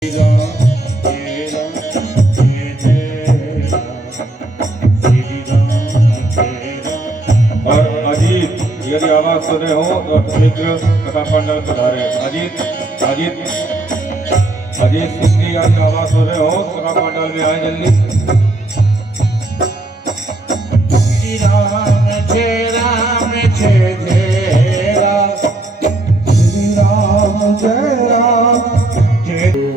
और अजीत यदि आवाज सुने हो तो शीघ्र कथा पंडल पधारे। अजीत अजीत अजीत सिंह की यदि आवाज सुने हो कथा पंडल में आए जल्दी। श्री राम जय राम जय जय राम, श्री राम जय राम जय।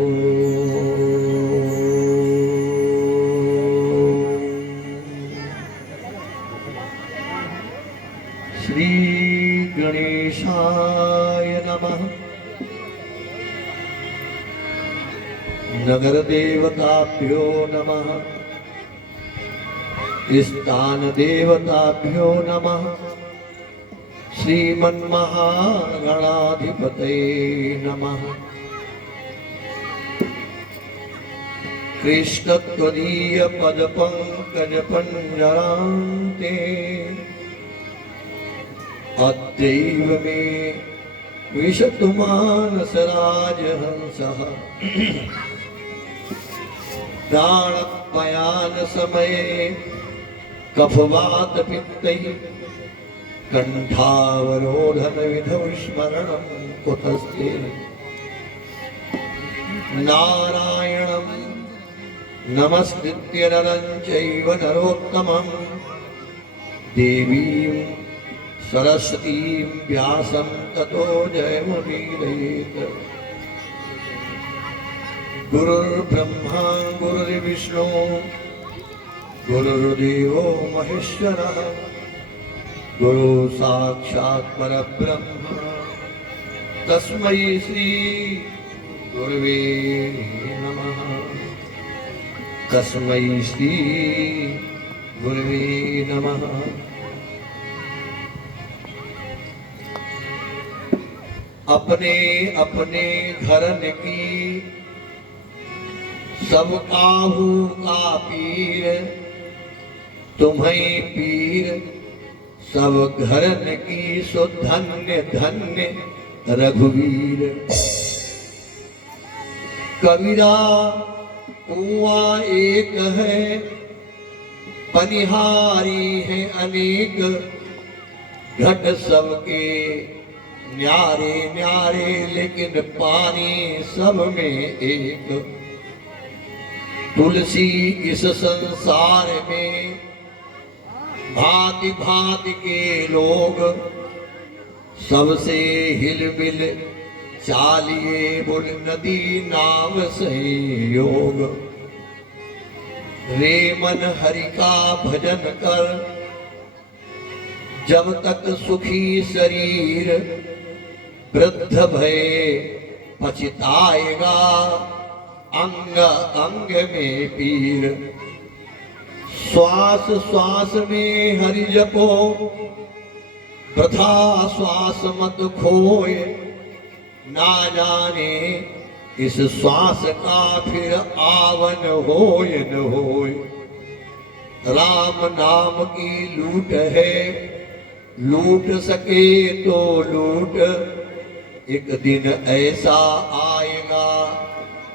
श्री गणेशाय नमः। नगर देवताभ्यो नमः, स्थान देवताभ्यो नमः, श्रीमन्महागणाधिपतये नमः। कृष्णत्वदीय पद पंकज पंजरान्ते अद्यैव मे विशतु मानस राजहंसः। प्राणपयान समये कफवात पित्तैः कंठावरोधन विधौ स्मरणं कुतस्ते। नारायणं नमस्कृत्य नरं चैव नरोत्तमं देवीं सरस्वतीं व्यासं ततो जयमुदीरयेत्। गुरुर्ब्रह्मा गुरुर्विष्णु गुरुर्देवो महेश्वरः, गुरु साक्षात् परब्रह्म तस्मै श्री गुरुवे नमः। तस्मै श्री गुरुवे नमः। अपने अपने घरन की सब काहू का पीर, तुम्हें पीर सब घरन की सो धन्य धन्य रघुवीर। कबीरा कुआं एक है पनिहारी है अनेक, घट सबके न्यारे न्यारे लेकिन पानी सब में एक। तुलसी इस संसार में भांति भांति के लोग, सबसे हिलमिल चालिए बुल नदी नाम संयोग। रे मन हरि का भजन कर जब तक सुखी शरीर, वृद्ध भय पछताएगा अंग अंग में पीर। श्वास श्वास में हरि जपो वृथा श्वास मत खोए, ना जाने इस श्वास का फिर आवन होय न होय। राम नाम की लूट है, लूट सके तो लूट, एक दिन ऐसा आएगा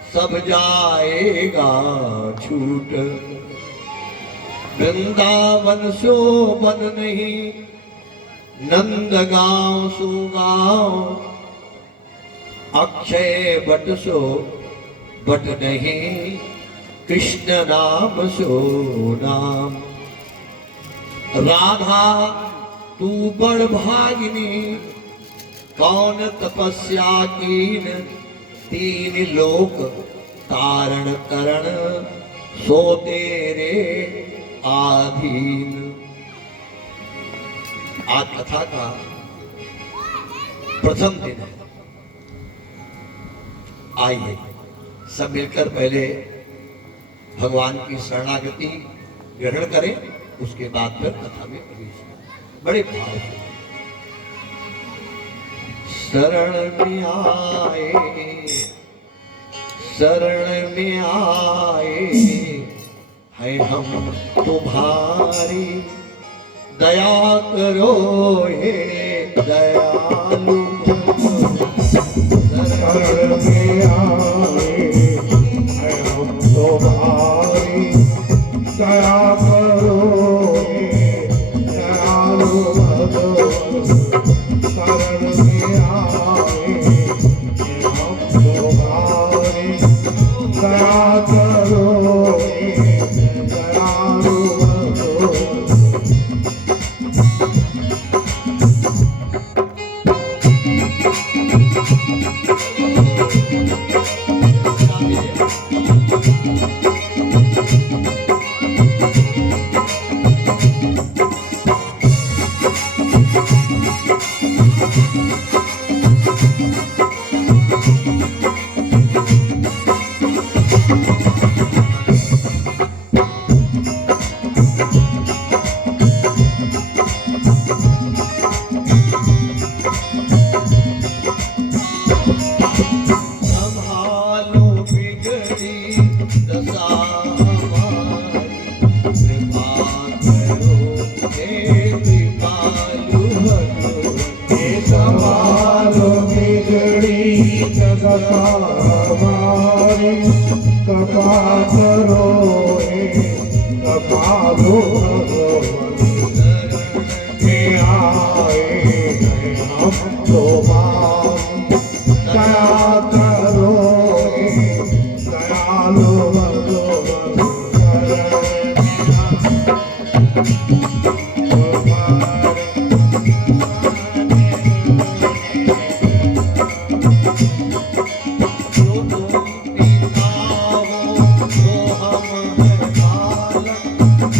सब जाएगा छूट। वृंदावन सो बन नहीं, नंद गांव सो गांव, अक्षय बट सो बट नहीं, कृष्ण नाम सो नाम। राधा तू बड़ भागिनी, कौन तपस्या कीन, तीन लोक तारण तरण सो तेरे आधीन। आज कथा का प्रथम दिन है। आइए सब मिलकर पहले भगवान की शरणागति ग्रहण करें, उसके बाद फिर कथा में प्रवेश करें। बड़े भाव से शरण में आए, शरण में आए है हम तुम्हारी, दया करो हे दयालु। शरण में आए संभालो बिगड़ी दशा हमारी, कृपा करो हे कृपालु भगवती। संभालो बिगड़ी दशा हमारी, कृपा करो हे कृपालु भगवती। हे आए हैं हम तुम्हारी, दया करो हे दयालु जो तुम पिता हो तो हम हैं बालक,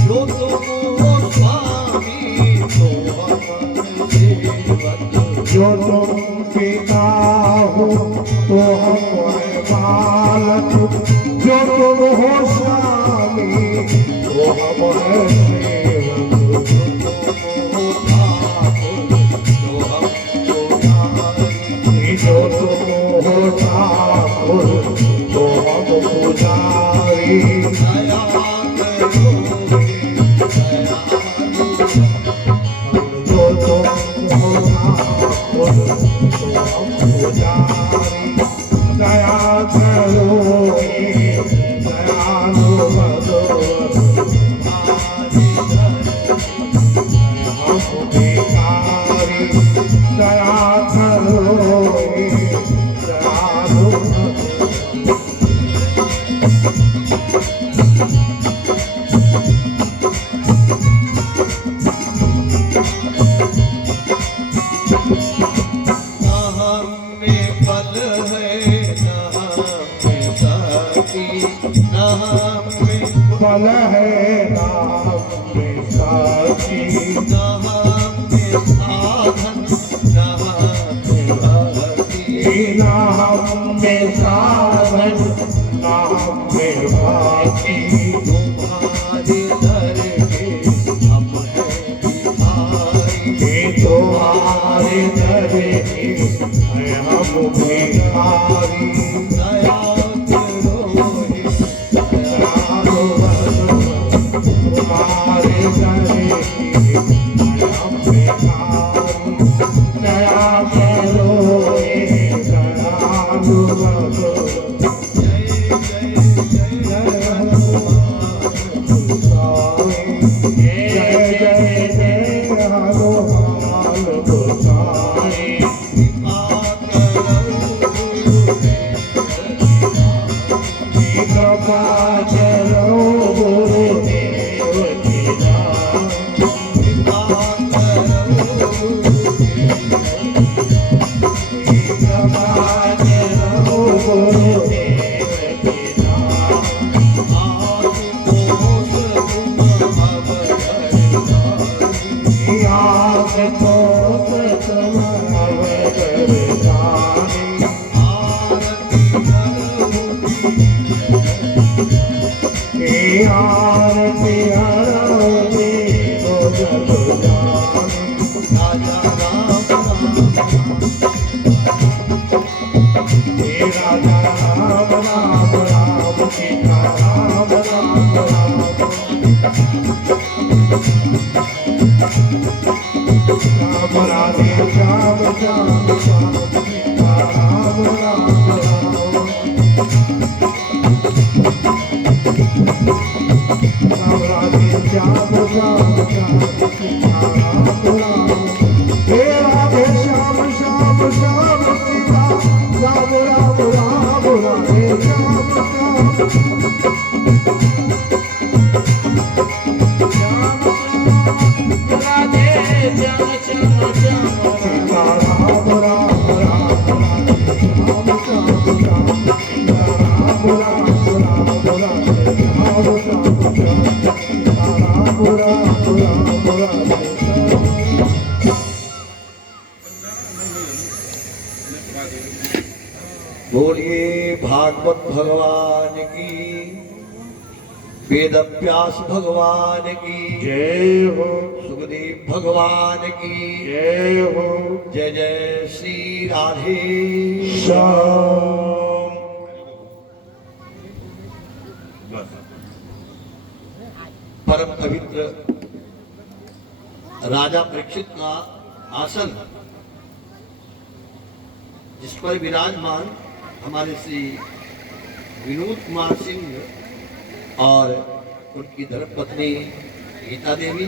जो तुम हो स्वामी तो हम हैं सेवक। जो तुम पिता हो तो हम हैं बालक, जो तुम हो स्वामी तो हम हैं सेवक। जो तुम हो ठाकुर तो हम पुजारी। दया करो जो तुम हो ठाकुर तो हम पुजारी। दया करो हे दयालु भगवती। हम भिखारी, दया करो हे दयालु भगवती। न हम में बल है न हम में शक्ति, न हम में बल है नाम में साक्षी, न हम में साधन न हम में भक्ति। नाम में साधन नाम में भाती। तुम्हारे दर के हम हैं भिखारी, हे तुम्हारे दर के हैं हम भिखारी। दया करो हे दयालु भगवती। तुम्हारे दर के हैं हम भिखारी। दया करो हे दयालु भगवती। जय जय जय जय जय जय हनुमान गोसाई। कृपा करो गुरुदेव की नाम। कृपा करो गुरुदेव की नाम। आस को तुम अवगरदानी। आरती आरती को जग जानी। राजा राम राम राम सीता राम राम राम। राम राधे श्याम श्याम श्याम सीता राम राम राम। राम राधे श्याम श्याम श्याम सीता राम राम। हे राधे श्याम श्याम श्याम सीता राम राम राम। राधे श्याम श्याम सीता राम राम राम। राधे श्याम श्याम सीता राम राम। भागवत भगवान की, वेद व्यास भगवान की, जय हो, सुखदेव भगवान की जय हो, जय जय श्री राधे श्याम। बस परम पवित्र राजा परीक्षित का आसन, जिस पर विराजमान हमारे श्री विनोद कुमार सिंह और उनकी धर्मपत्नी गीता देवी,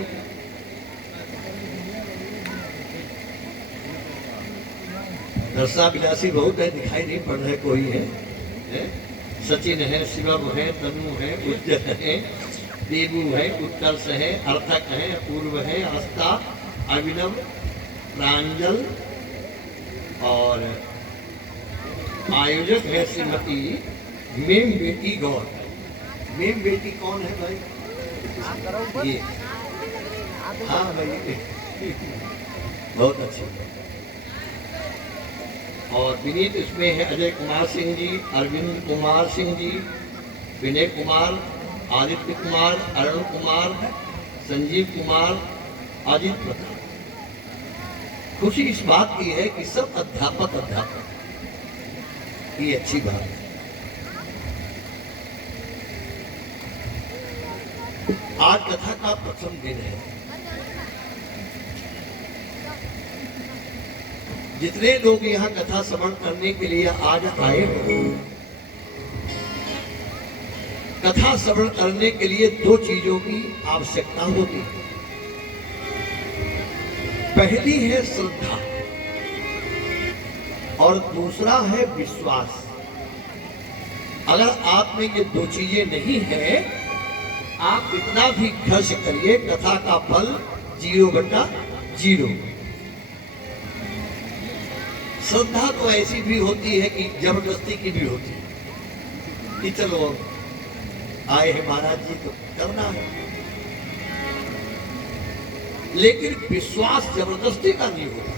दर्शा विलासी बहुत है, दिखाई नहीं पड़ रहे कोई है? सचिन है, शिवम है, तनु है, उज्जवल है, देवु है, उत्कर्ष है, अर्थक है, अपूर्व है, आस्था, अभिनव, प्रांजल और आयोजक है श्रीमती मेम बेटी गौर। मेम बेटी कौन है भाई? ये हाँ भाई, बहुत अच्छी। और विनीत इसमें है अजय कुमार सिंह जी, अरविंद कुमार सिंह जी, विनय कुमार, आदित्य कुमार, अरुण कुमार, संजीव कुमार, अजित प्रताप। खुशी इस बात की है कि सब अध्यापक ये अच्छी बात है। आज कथा का प्रथम दिन है। जितने लोग यहाँ कथा श्रवण करने के लिए आज आए हो, कथा श्रवण करने के लिए दो चीजों की आवश्यकता होती है। पहली है श्रद्धा और दूसरा है विश्वास। अगर आप में ये दो चीजें नहीं है, आप कितना भी खर्च करिए, कथा का फल 0/0। श्रद्धा तो ऐसी भी होती है कि जबरदस्ती की भी होती है कि चलो आए हैं महाराज जी तो करना है, लेकिन विश्वास जबरदस्ती का नहीं होता।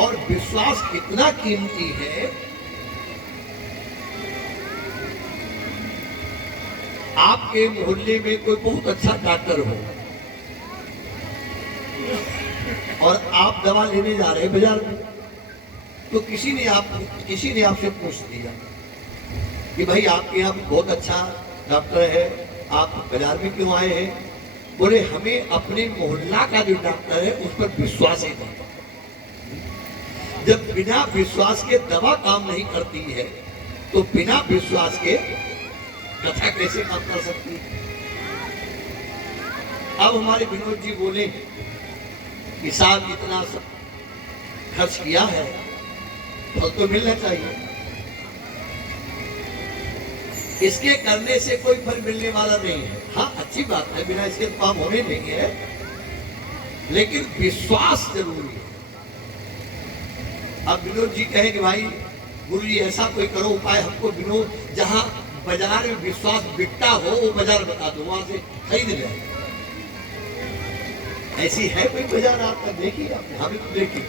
और विश्वास कितना कीमती है। आपके मोहल्ले में कोई बहुत अच्छा डॉक्टर हो और आप दवा लेने जा रहे हैं बाजार में, तो किसी ने आपसे पूछ दिया कि भाई आपके यहाँ बहुत अच्छा डॉक्टर है, आप बाजार में क्यों आए हैं? बोले हमें अपने मोहल्ला का जो डॉक्टर है उस पर विश्वास है। जब बिना विश्वास के दवा काम नहीं करती है, तो बिना विश्वास के कथा कैसे काम कर सकती है? अब हमारे विनोद जी बोले कि साहब इतना सब खर्च किया है, फल तो मिलना चाहिए। इसके करने से कोई फल मिलने वाला नहीं है। हाँ, अच्छी बात है, बिना इसके तो काम होने नहीं है, लेकिन विश्वास जरूरी है। अब विनोद जी कहे कि भाई गुरु जी ऐसा कोई करो उपाय, हमको विनोद जहां बाजार में विश्वास बिकता हो वो बाजार बता दो, वहां से खरीद ले। ऐसी है कोई बाजार? आपका देखिए, आप हमें तो देखिए,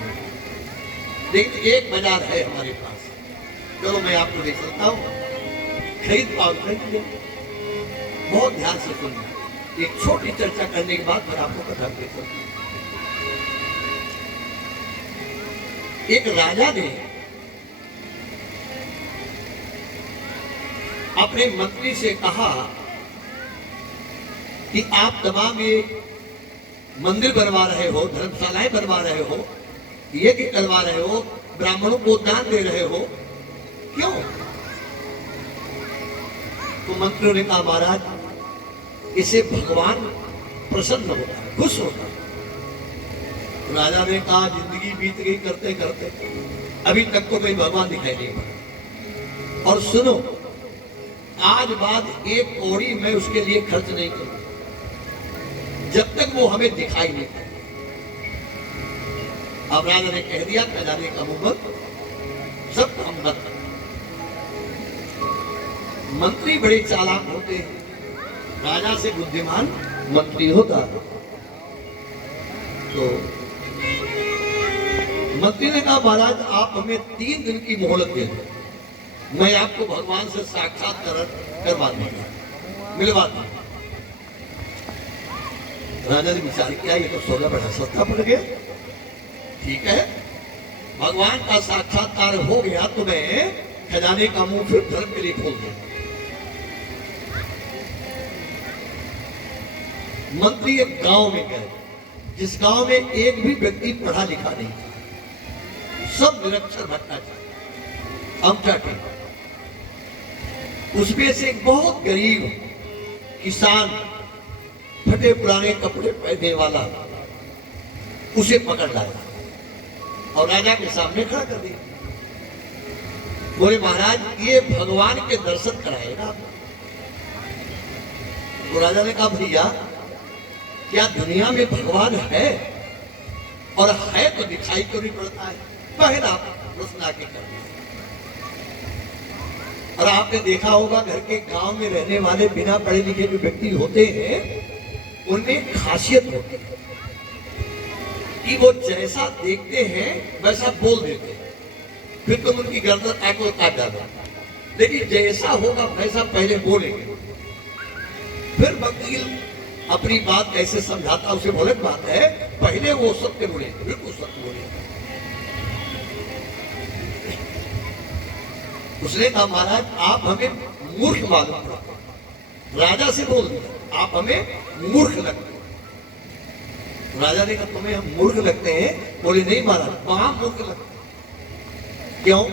लेकिन एक बाजार है हमारे पास। चलो मैं आपको देख सकता हूँ, खरीद पाओ खरीद लो। बहुत ध्यान से सुनना, एक छोटी चर्चा करने के बाद फिर आपको कथा देख सकता हूँ। एक राजा ने अपने मंत्री से कहा कि आप तमाम ये मंदिर बनवा रहे हो, धर्मशालाएं बनवा रहे हो, यज्ञ करवा रहे हो, ब्राह्मणों को दान दे रहे हो, क्यों? तो मंत्रियों ने कहा महाराज इसे भगवान प्रसन्न होता है, खुश होता है। राजा ने कहा जिंदगी बीत गई करते करते, अभी तक तो कोई भगवान दिखाई नहीं पड़ा। और सुनो, आज बाद एक कौड़ी मैं उसके लिए खर्च नहीं करूं जब तक वो हमें दिखाई नहीं पड़े। अब राजा ने कह दिया, खजाने का मुंह बंद, सब काम बंद। मंत्री बड़े चालाक होते हैं, राजा से बुद्धिमान मंत्री होता। तो मंत्री ने कहा महाराज आप हमें 3 दिन की मोहलत दे दो, मैं आपको भगवान से साक्षात्कार करवा दूंगा, मिलवा दूंगा। राजा ने विचार किया ये तो सौदा बड़ा सस्ता पड़ गया। ठीक है, भगवान का साक्षात्कार हो गया तो मैं खजाने का मुंह फिर धर्म के लिए खोल दूंगा। मंत्री एक गांव में गए, जिस गांव में एक भी व्यक्ति पढ़ा लिखा नहीं था, सब निरक्षर भट्टाचारी, अमचाटी। उसमें से एक बहुत गरीब किसान, फटे पुराने कपड़े पहनने वाला, उसे पकड़ लाया और राजा के सामने खड़ा कर दिया। बोले महाराज ये भगवान के दर्शन कराएगा। तो राजा ने कहा भैया क्या दुनिया में भगवान है, और है तो दिखाई क्यों नहीं पड़ता है? पहला प्रश्न आके कर दिया। और आपने देखा होगा घर के गांव में रहने वाले बिना पढ़े लिखे जो व्यक्ति होते हैं उनमें खासियत होती है कि वो जैसा देखते हैं वैसा बोल देते हैं, फिर तुम उनकी गर्दन काट डालो, लेकिन जैसा होगा वैसा पहले बोलेंगे। फिर वकील अपनी बात कैसे समझाता उसे बोले बात है, पहले वो सत्य बोले फिर वो सत्य बोले। उसने कहा महाराज आप हमें मूर्ख मालूम पड़ते, राजा से बोल दिया आप हमें मूर्ख लगते हैं। राजा ने कहा तुम्हें हम मूर्ख लगते हैं? बोले नहीं महाराज वहां मूर्ख लगते हैं। क्यों?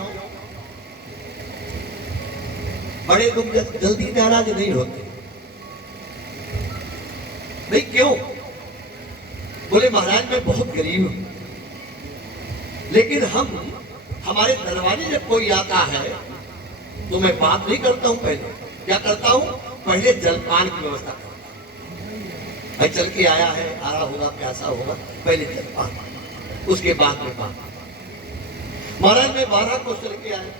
बड़े लोग जल्दी नाराज नहीं होते। नहीं क्यों? बोले महाराज मैं बहुत गरीब हूं, लेकिन हमारे दरबारी जब कोई आता है तो मैं बात नहीं करता हूं, पहले क्या करता हूं, पहले जलपान की व्यवस्था करता हूं। भाई चल के आया है, आ रहा होगा, प्यासा होगा, पहले जलपान, उसके बाद में बात। महाराज मैं 12 को चल के आया,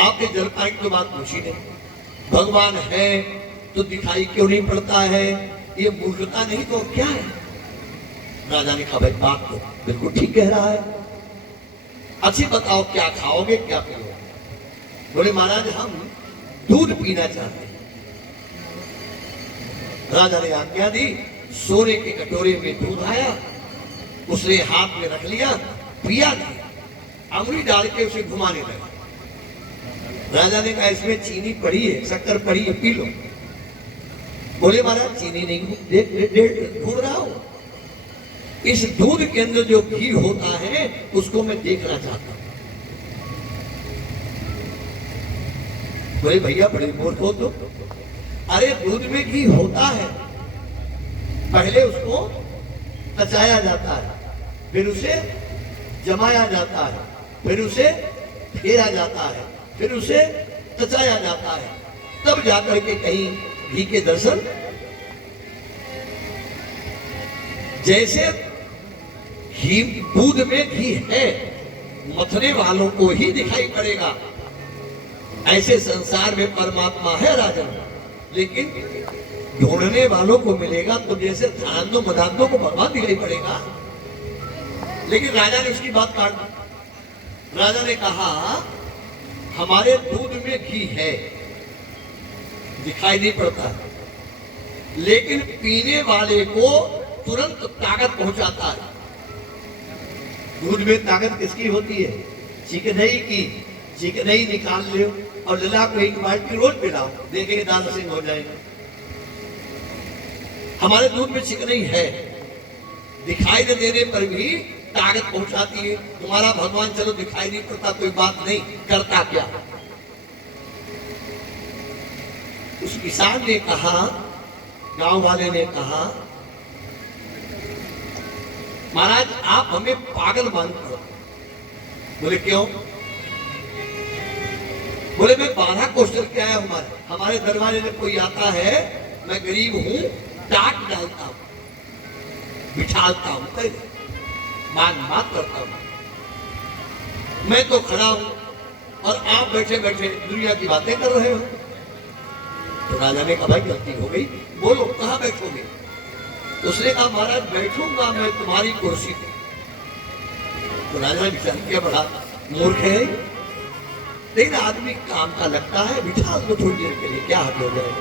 आपने जलपान की बात पूछी नहीं। भगवान है तो दिखाई क्यों नहीं पड़ता है? ये मूर्खता नहीं तो क्या है? राजा ने कहा भाई बात तो बिल्कुल ठीक कह रहा है, अच्छी बताओ क्या खाओगे क्या पियोगे? बोले महाराज हम दूध पीना चाहते हैं। राजा ने आज्ञा दी, सोने के कटोरे में दूध आया, उसने हाथ में रख लिया, पिया नहीं, अंगुली डाल के उसे घुमाने लगा। राजा ने कहा इसमें चीनी पड़ी है, शक्कर पड़ी है, पी लो। बोले महाराज चीनी नहीं ढूंढ रहा हूं, इस दूध के अंदर जो घी होता है उसको मैं देखना चाहता हूं। बोले भैया बड़े मूर्ख हो तुम, अरे दूध में घी होता है, पहले उसको पचाया जाता है, फिर उसे जमाया जाता है, फिर उसे फेरा जाता है, फिर उसे पचाया जाता है, तब जाकर के कहीं घी के दर्शन। जैसे घी दूध में घी है, मथने वालों को ही दिखाई पड़ेगा, ऐसे संसार में परमात्मा है राजन, लेकिन ढूंढने वालों को मिलेगा। तो जैसे ध्यानों मदानों को भगवान दिखाई पड़ेगा, लेकिन राजा ने उसकी बात काट दी। राजा ने कहा हमारे दूध में घी है, दिखाई नहीं पड़ता, लेकिन पीने वाले को तुरंत ताकत पहुंचाता है। दूध में ताकत किसकी होती है? चिकनाई की। चिकनाई निकाल लो और लला को एक बाल्टी रोज पिलाओ, देखेंगे दादा सिंह हो जाएगा। हमारे दूध में चिकनाई है, दिखाई न देने पर भी ताकत पहुंचाती है। तुम्हारा भगवान चलो दिखाई नहीं पड़ता, कोई बात नहीं, करता क्या? उस किसान ने कहा, गांव वाले ने कहा महाराज आप हमें पागल मानते हो। बोले क्यों? बोले मैं 12 क्वेश्चन क्या है, हमारे दरबारे में कोई आता है, मैं गरीब हूं, डांट डालता हूं, बिठालता हूं, मान बात करता हूं। मैं तो खड़ा हूं और आप बैठे बैठे दुनिया की बातें कर रहे हो। तो राजा ने कहा भाई गलती हो गई, बोलो कहां बैठोगे? उसने कहा महाराज बैठूंगा मैं तुम्हारी कुर्सी पे। तो राजा ने विचार किया बड़ा मूर्ख है, लेकिन आदमी काम का लगता है, बिठा उसको थोड़ी देर के लिए, क्या हाथ हो जाए।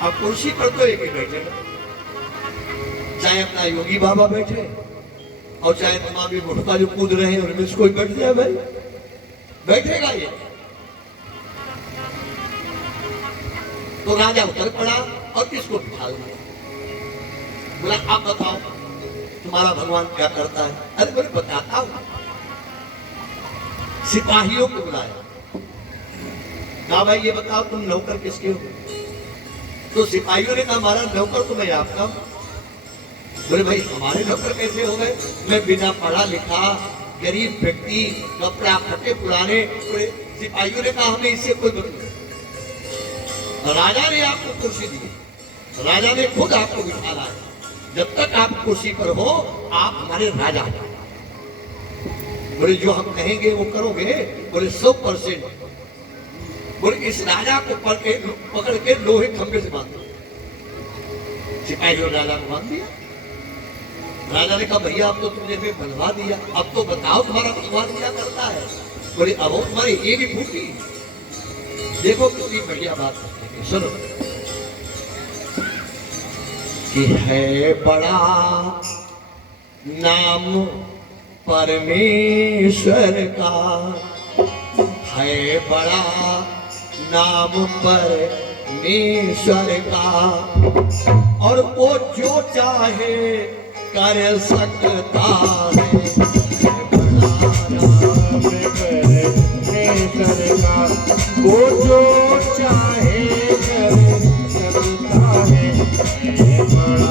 अब कुर्सी पर तो एक ही बैठे, चाहे अपना योगी बाबा बैठे और चाहे तमाम ये गुटखा जो कूद रहे हैं उनमें से कोई बैठ जाए, भाई बैठेगा ये। तो राजा उतर पड़ा और इसको बिठा लिया। बोला आप बताओ तुम्हारा भगवान क्या करता है? अरे बोले बताता हूं। सिपाहियों को बुलाया, कहा भाई ये बताओ तुम नौकर किसके हो? तो सिपाहियों ने कहा महाराज नौकर तो मैं आपका हूं। बोले भाई हमारे नौकर कैसे हो गए? मैं बिना पढ़ा लिखा गरीब व्यक्ति, कपड़ा फटे पुराने। बोले सिपाहियों ने कहा हमें इससे कोई मतलब नहीं। राजा ने आपको कुर्सी दी, राजा ने खुद आपको बिठाना है, जब तक आप कुर्सी पर हो आप हमारे राजा हैं। बोले जो हम कहेंगे वो करोगे? बोले 100%। बोले इस राजा को पकड़ के लोहे खंभे से बांध दो। सिपाही ने राजा को बांध दिया। राजा ने कहा भैया अब तो तुमने हमें बनवा दिया, अब तो बताओ तुम्हारा भगवान क्या करता है? बोले अब तुम्हारी ये भी फूटी। देखो कितनी बढ़िया बात है, सुनो कि है बड़ा नाम परमेश्वर का, है बड़ा नाम परमेश्वर का, और वो जो चाहे कर सकता है। वो जो चाहे कर सकता है, ये बड़ा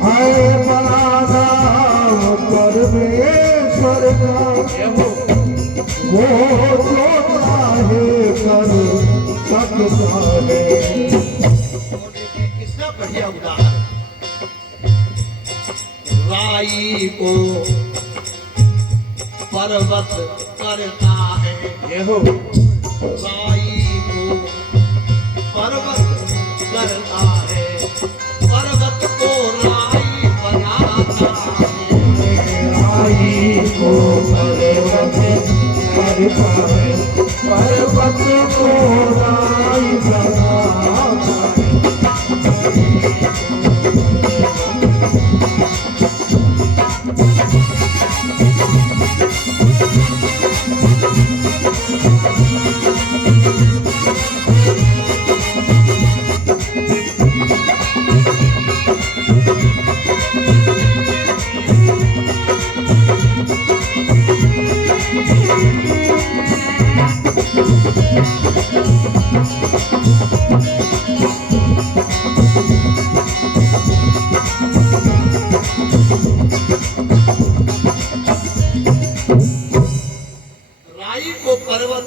है बड़ा नाम परमेश्वर का, वो जो चाहे कर सकता है। कितना बढ़िया उदाहरण, राई को पर्वत करता है, ये हो राई को पर्वत करता है, पर्वत को राई बनाता है। राई को पर्वत करता है, पर्वत को राई बनाता है।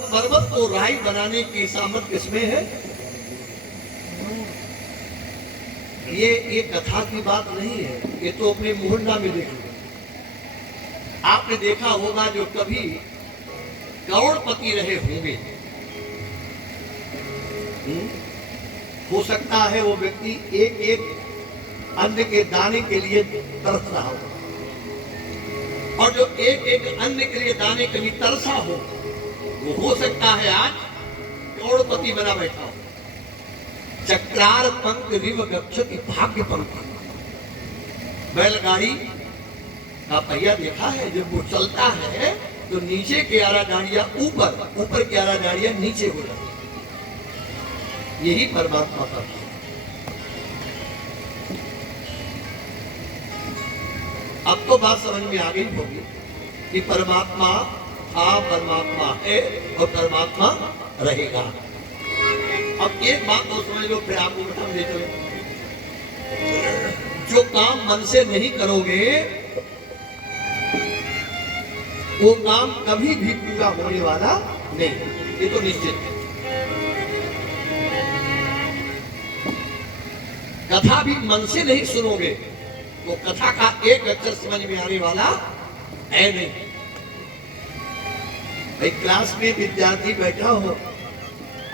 पर्वत को राई बनाने की सामर्थ किसमें है? ये कथा की बात नहीं है, ये तो अपने मोहल्ला में देखो। आपने देखा होगा जो कभी करोड़पति रहे होंगे, हो सकता है वो व्यक्ति एक एक अन्न के दाने के लिए तरस रहा हो, और जो एक एक अन्न के लिए दाने के लिए तरसा हो, वो हो सकता है आज करोड़पति बना बैठा हो। चक्रार पंख रिव गच्छति भाग्य पंख। बैलगाड़ी का पहिया देखा है, जब वो चलता है तो नीचे 11 गाड़ियां ऊपर, ऊपर 11 गाड़ियां नीचे हो जाती। यही परमात्मा का है। अब तो बात समझ में आ गई होगी कि परमात्मा था, परमात्मा है और परमात्मा रहेगा। अब एक बात तो समझ लो, फिर आपको बता देते हुए, जो काम मन से नहीं करोगे वो काम कभी भी पूरा होने वाला नहीं, ये तो निश्चित है। कथा भी मन से नहीं सुनोगे तो कथा का एक अक्षर समझ में आने वाला है नहीं। भाई क्लास में विद्यार्थी बैठा हो,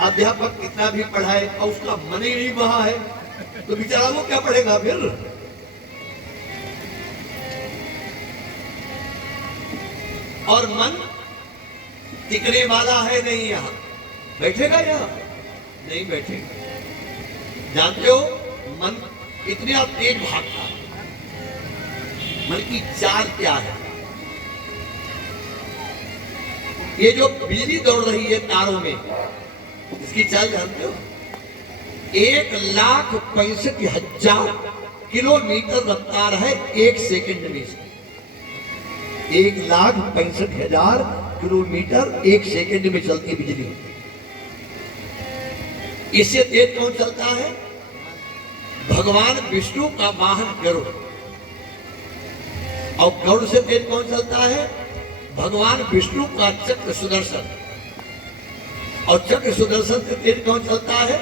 अध्यापक कितना भी पढ़ाए और उसका मन ही नहीं बहा है, तो बेचारा वो क्या पढ़ेगा फिर? और मन टिकने वाला है नहीं, यहां बैठेगा, यहां नहीं बैठेगा। जानते हो मन इतना तेज भागता है, मन की चाल क्या है? ये जो बिजली दौड़ रही है तारों में, इसकी चाल जानते हो? 1,65,000 किलोमीटर रफ्तार है एक सेकंड में इसकी। 1,65,000 किलोमीटर एक सेकंड में चलती बिजली। इससे तेज कौन चलता है? भगवान विष्णु का वाहन गरुड़। और गरुड़ से तेज कौन चलता है? भगवान विष्णु का चक्र सुदर्शन। और चक्र सुदर्शन से तेज कौन चलता है?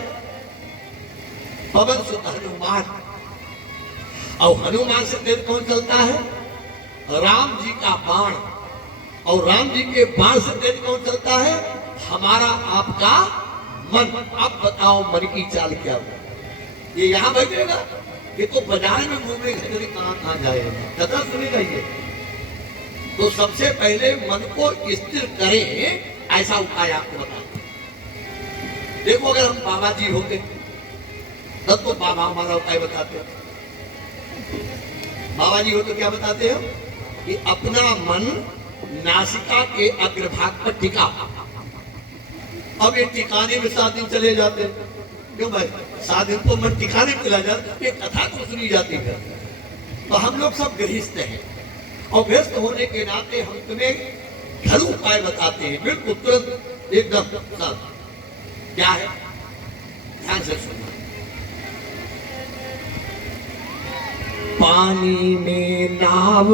पवन सुत हनुमान। और हनुमान से तेज कौन चलता है? राम जी का बाण। और राम जी के बाण से तेज कौन चलता है? हमारा आपका मन। अब बताओ मन की चाल क्या हो? ये यहाँ बैठेगा, ये तो बाजार में घूमेगा, कहाँ जाएगा, कथा सुनेगा ये। तो सबसे पहले मन को स्थिर करें, ऐसा उपाय आपको बताते। देखो अगर हम बाबा जी होते तब तो बाबा हमारा उपाय बताते। बाबा जी हो तो क्या बताते हो? कि अपना मन नासिका के अग्रभाग पर टिका। अब ये टिकाने में 7 दिन चले जाते। क्यों भाई? 7 दिन तो मन टिकाने में चला जाता, ये कथा तो सुनी जाती है। तो हम लोग सब गृहस्थ हैं, और गृहस्थ होने के नाते हम तुम्हें घरेलू उपाय बताते हैं, बिल्कुल तुरंत एकदम साथ। क्या है? ध्यान से सुनना। पानी में नाव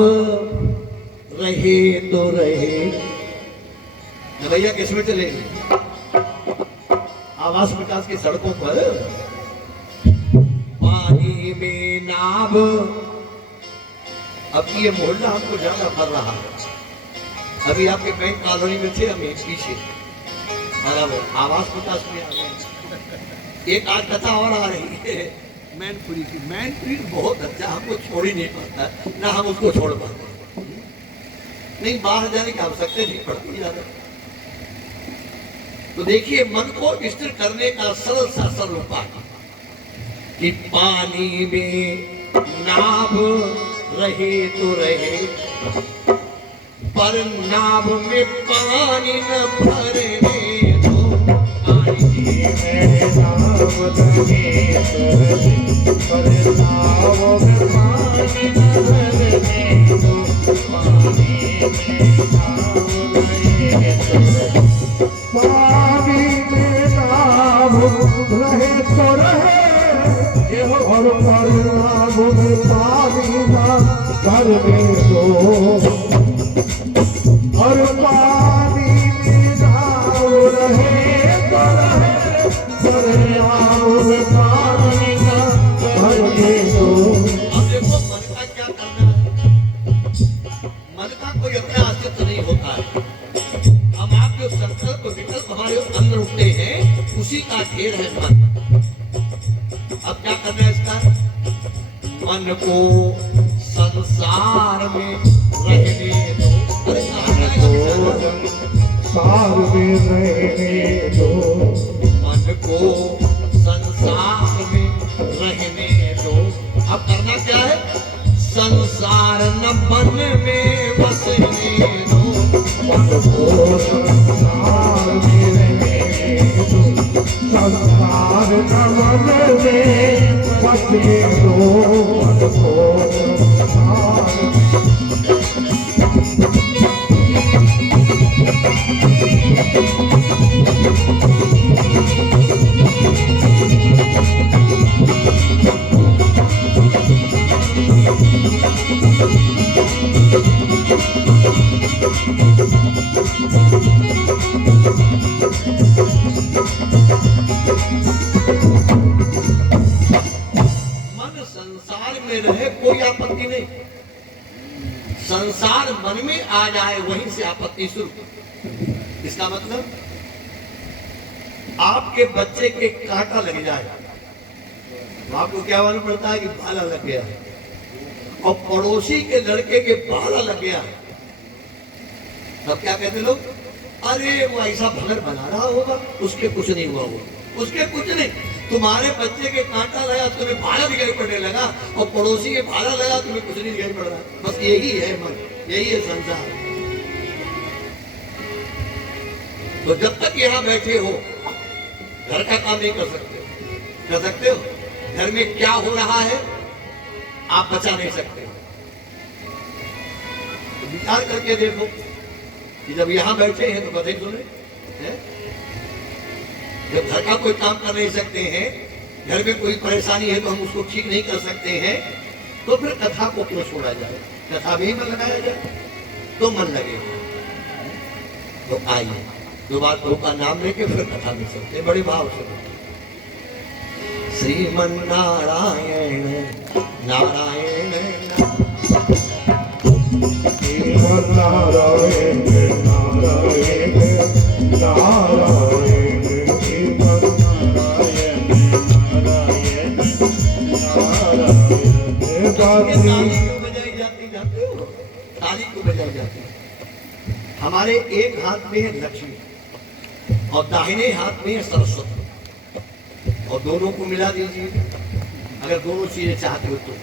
रहे तो रहे, भैया किसमें चलेगी? आवास विकास की सड़कों पर। पानी में नाव। अब ये मोहल्ला हमको ज्यादा पड़ रहा है। अभी आपके बैंक कॉलोनी में थे, हम एक पीछे आवास विकास में आ गए। एक आज कथा और आ रही है मैनपुरी की। मैनपुरी बहुत अच्छा, हमको छोड़ ही नहीं पाता, ना हम उसको छोड़ पाते। नहीं, बाहर जाने की आवश्यकता नहीं पड़ती ज्यादा। तो देखिए, मन को स्थिर करने का सरल सा सरल उपाय कि पानी में नाव रहे तो रहे, पर नाव में पानी न भरने दो। पानी में नाव रहे तो रहे, पर नाव में पानी न भरने दो। पानी में नाव रहे तो रहे, पानी में नाव रहे तो रहे, और पर नाव में पानी ना भरने दो। और पानी में नाव रहे तो रहे, पर नाव में पानी ना भरने दो। अब देखो मन का क्या करना है। मन का कोई अपना अस्तित्व नहीं होता है। हम आप जो संकल्प विकल्प हमारे अंदर उठते हैं, उसी का ढेर है मन। अब क्या करना है इसका? मन को संसार में रहने दो। संसार में रहने दो। मन को संसार में रहने दो। अब करना क्या है? संसार न मन में बसने दो। मन को संसार में रहने दो। संसार न मन में बसने दो। मन को संसार संसार मन में आ जाए, वहीं से आपत्ति शुरू। इसका मतलब आपके बच्चे के कांटा लग जाए, आपको क्या मालूम पड़ता है कि भाला लग गया, और पड़ोसी के लड़के के भाला लग गया, तब क्या कहते लोग, अरे वो ऐसा भगर बना रहा होगा, उसके कुछ नहीं हुआ होगा, उसके कुछ नहीं। तुम्हारे बच्चे के कांटा लगा तुम्हें भाला दिखाई पड़ने लगा, और पड़ोसी के भाला लगा तुम्हें कुछ नहीं दिखाई पड़ रहा। बस यही है मन, यही है संसार। तो जब तक यहाँ बैठे हो घर का काम नहीं कर सकते हो। कर सकते हो? घर में क्या हो रहा है आप बचा नहीं सकते। तो विचार करके देखो कि जब यहाँ बैठे हैं तो कथे सुने हैं? जब घर का कोई काम कर नहीं सकते हैं, घर में कोई परेशानी है तो हम उसको ठीक नहीं कर सकते हैं, तो फिर कथा को क्यों छोड़ा जाए? कथा में ही मन लगाया जाए तो मन लगेगा। तो आइए दो बातों का नाम लेके फिर कथा में चलते बड़े भाव से। श्रीमन नारायण नारायण श्रीमन नारायण नारायण नारायण श्रीमन नारायण नारायण नारायण। ताली क्यों बजाई जाती जानते हो? ताली क्यों बजाई जाती है? हमारे एक हाथ में है लक्ष्मी और दाहिने हाथ में है सरस्वती, और दोनों को मिला दीजिए। अगर दोनों चीजें चाहते हो तो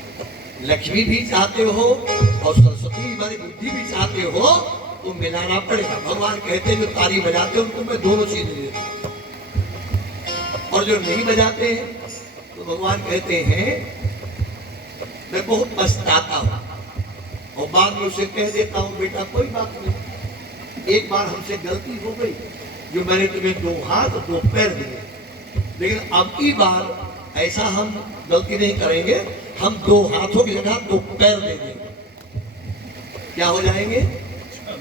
लक्ष्मी भी चाहते हो और सरस्वती हमारी बुद्धि भी चाहते हो तो मिलाना पड़ेगा। भगवान कहते हैं जो ताली बजाते हैं उनको मैं दोनों चीजें देता हूं, और जो नहीं बजाते हैं तो भगवान कहते हैं मैं बहुत पछताता हूं, और बाद में उसे कह देता हूं बेटा कोई बात नहीं, एक बार हमसे गलती हो गई जो मैंने तुम्हें दो हाथ दो पैर दिए, लेकिन अब की बार ऐसा हम गलती नहीं करेंगे, हम दो हाथों की जगह दो पैर दे देंगे। क्या हो जाएंगे?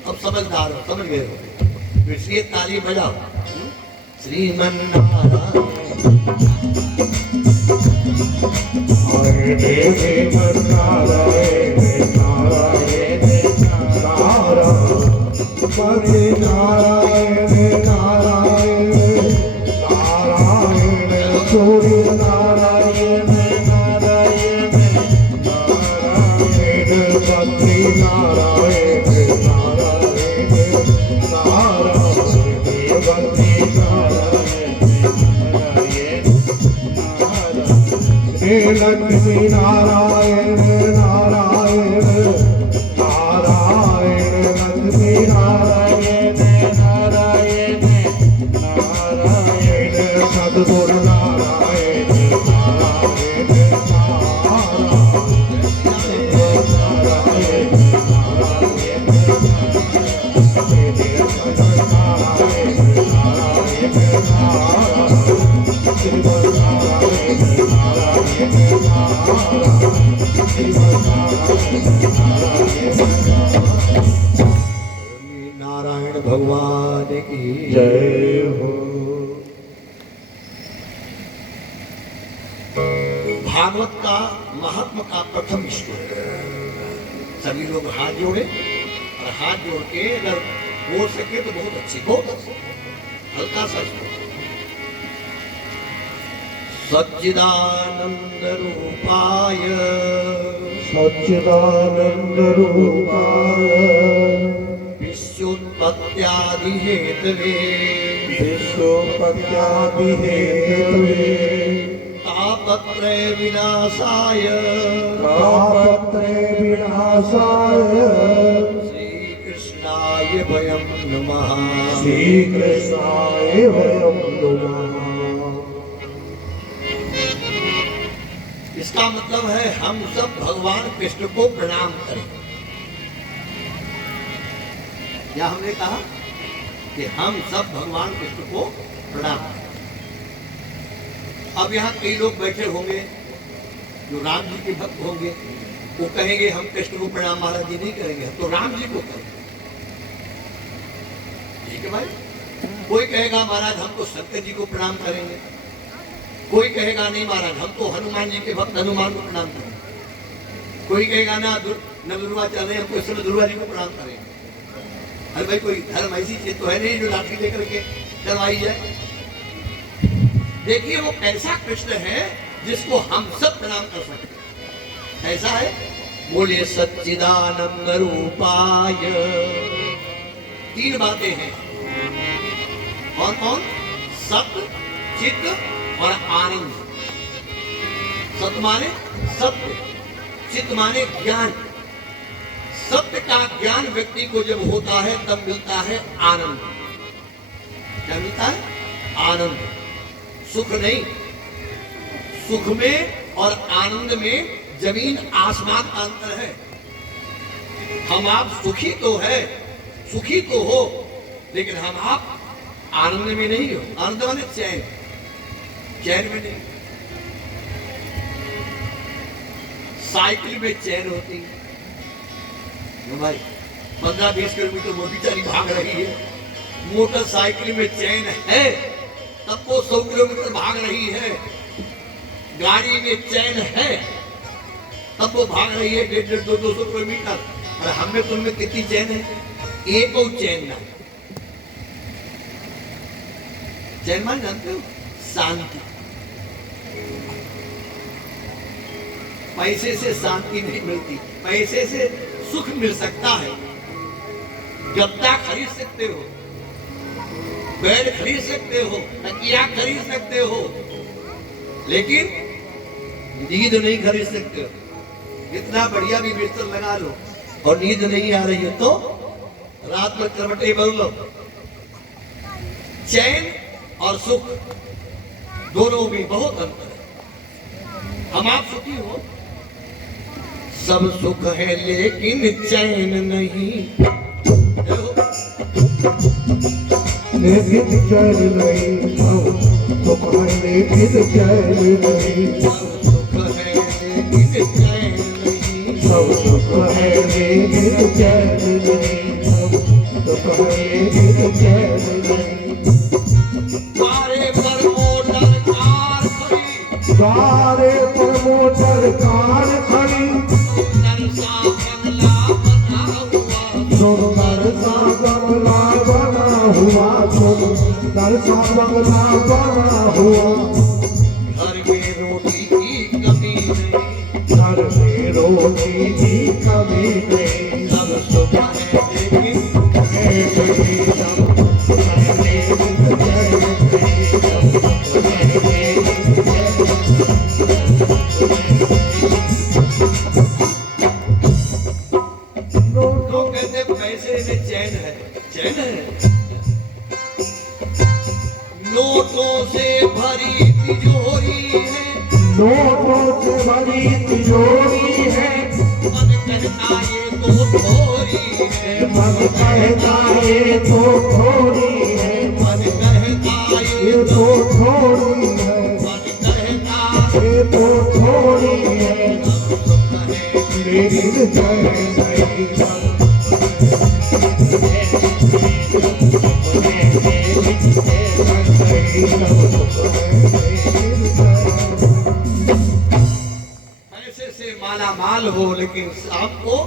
अब समझदार हो, समझ गए हो, तो इसलिए ताली बजाओ। श्रीमन नारायण नारायण नारायण नारायण नारायण नारायण सूर्य नारायण नारायण नारायण बद्री नारायण नारायण नारायण बद्री नारायण लक्ष्मी नारायण नारायण नारायण लक्ष्मी नारायण नारायण नारायण सद्गुरु नारायण नारायण नारायण भगवान की जय हो। भागवत का महात्मा का प्रथम श्लोक। सभी लोग हाथ जोड़े, और हाथ जोड़ के अगर बोल सके तो बहुत अच्छी, बहुत अच्छी हल्का सा श्लोक। सच्चिदानंद रूपाय सच्चिदानंद रूपाय विश्वोत्पत्त्यादि हेतवे विश्वोत्पत्त्यादि हेतवे तापत्रय विनाशाय तापत्रय विनाशाय श्री कृष्णाय वयं नमः। श्री कृष्णाय वयं नमः। इसका मतलब है हम सब भगवान कृष्ण को प्रणाम करें। क्या हमने कहा कि हम सब भगवान कृष्ण को प्रणाम करें। अब यहाँ कई लोग बैठे होंगे जो राम जी के भक्त होंगे, वो कहेंगे हम कृष्ण को प्रणाम महाराज जी नहीं करेंगे, तो राम जी को करेंगे। ठीक है भाई। कोई कहेगा महाराज हम तो शंकर जी को प्रणाम करेंगे, कोई कहेगा नहीं महाराज हम तो हनुमान जी के भक्त हनुमान को प्रणाम करेंगे, कोई कहेगा ना दुर्गा चल रहे हैं हमको इस समय दुर्गा जी को प्रणाम करेंगे। अरे भाई कोई धर्म ऐसी चीज तो है नहीं जो लाठी लेकर के चलवाई जाए। देखिए वो कैसा कृष्ण है जिसको हम सब प्रणाम कर सकते हैं। ऐसा है, बोले सच्चिदानंद रूपाय तीन बातें हैं। कौन कौन? सत्य, चित्त और आनंद। सत्य माने सत्य, चित्त माने ज्ञान। सत्य का ज्ञान व्यक्ति को जब होता है तब मिलता है आनंद। क्या मिलता है? आनंद। सुख नहीं। सुख में और आनंद में जमीन आसमान का अंतर है। हम आप सुखी तो है, सुखी तो हो, लेकिन हम आप आनंद में नहीं हो। आनंद माने चैन, चैन में नहीं। साइकिल में चैन होती है भाई, 15-20 किलोमीटर मोदी चाली भाग रही है। मोटरसाइकिल में चैन है तब वो 100 किलोमीटर भाग रही है। गाड़ी में चैन है तब वो भाग रही है 150-200 किलोमीटर। और हमें तुमने कितनी चैन है? एक और चैन ना। चैन मान जानते हो? शांति। पैसे से शांति नहीं मिलती, पैसे से सुख मिल सकता है। गद्दा खरीद सकते हो, बेड खरीद सकते हो, तकिया खरीद सकते हो, लेकिन नींद नहीं खरीद सकते हो। कितना बढ़िया भी बिस्तर लगा लो और नींद नहीं आ रही है तो रात में करवटे बदल लो। चैन और सुख दोनों में बहुत अंतर है। हम आप सुखी हो? सब सुख है लेकिन चैन नहीं। लेकिन चैन नहीं, सब सुख है लेकिन चैन नहीं। सब सुख है लेकिन चैन नहीं। सब सुख है लेकिन चैन नहीं। सब सुख है लेकिन चैन नहीं। सारे पर मोटर कार खड़ी, सारे पर मोटर कार खड़ी, सुंदर सा बंगला बना हुआ, सुंदर सा बंगला बना हुआ। घर में रोटी की कमी नहीं, घर में रोटी की कमी नहीं। सब सुख है लेकिन है नहीं, सब सुख है लेकिन चैन नहीं। सब सुख है लेकिन चैन लोग कहते पैसे में चैन है। चैन है? नोटों से भरी तिजोरी है, नोटों से भरी तिजोरी है। मन कहता ये तो थोड़ी है, मन कहता ये तो थोड़ी है। मन कहता ये ये तो थोड़ी है, मन कहता ये तो थोड़ी है। सब सुख है लेकिन चैन नहीं। पैसे से माला माल हो, लेकिन शाम को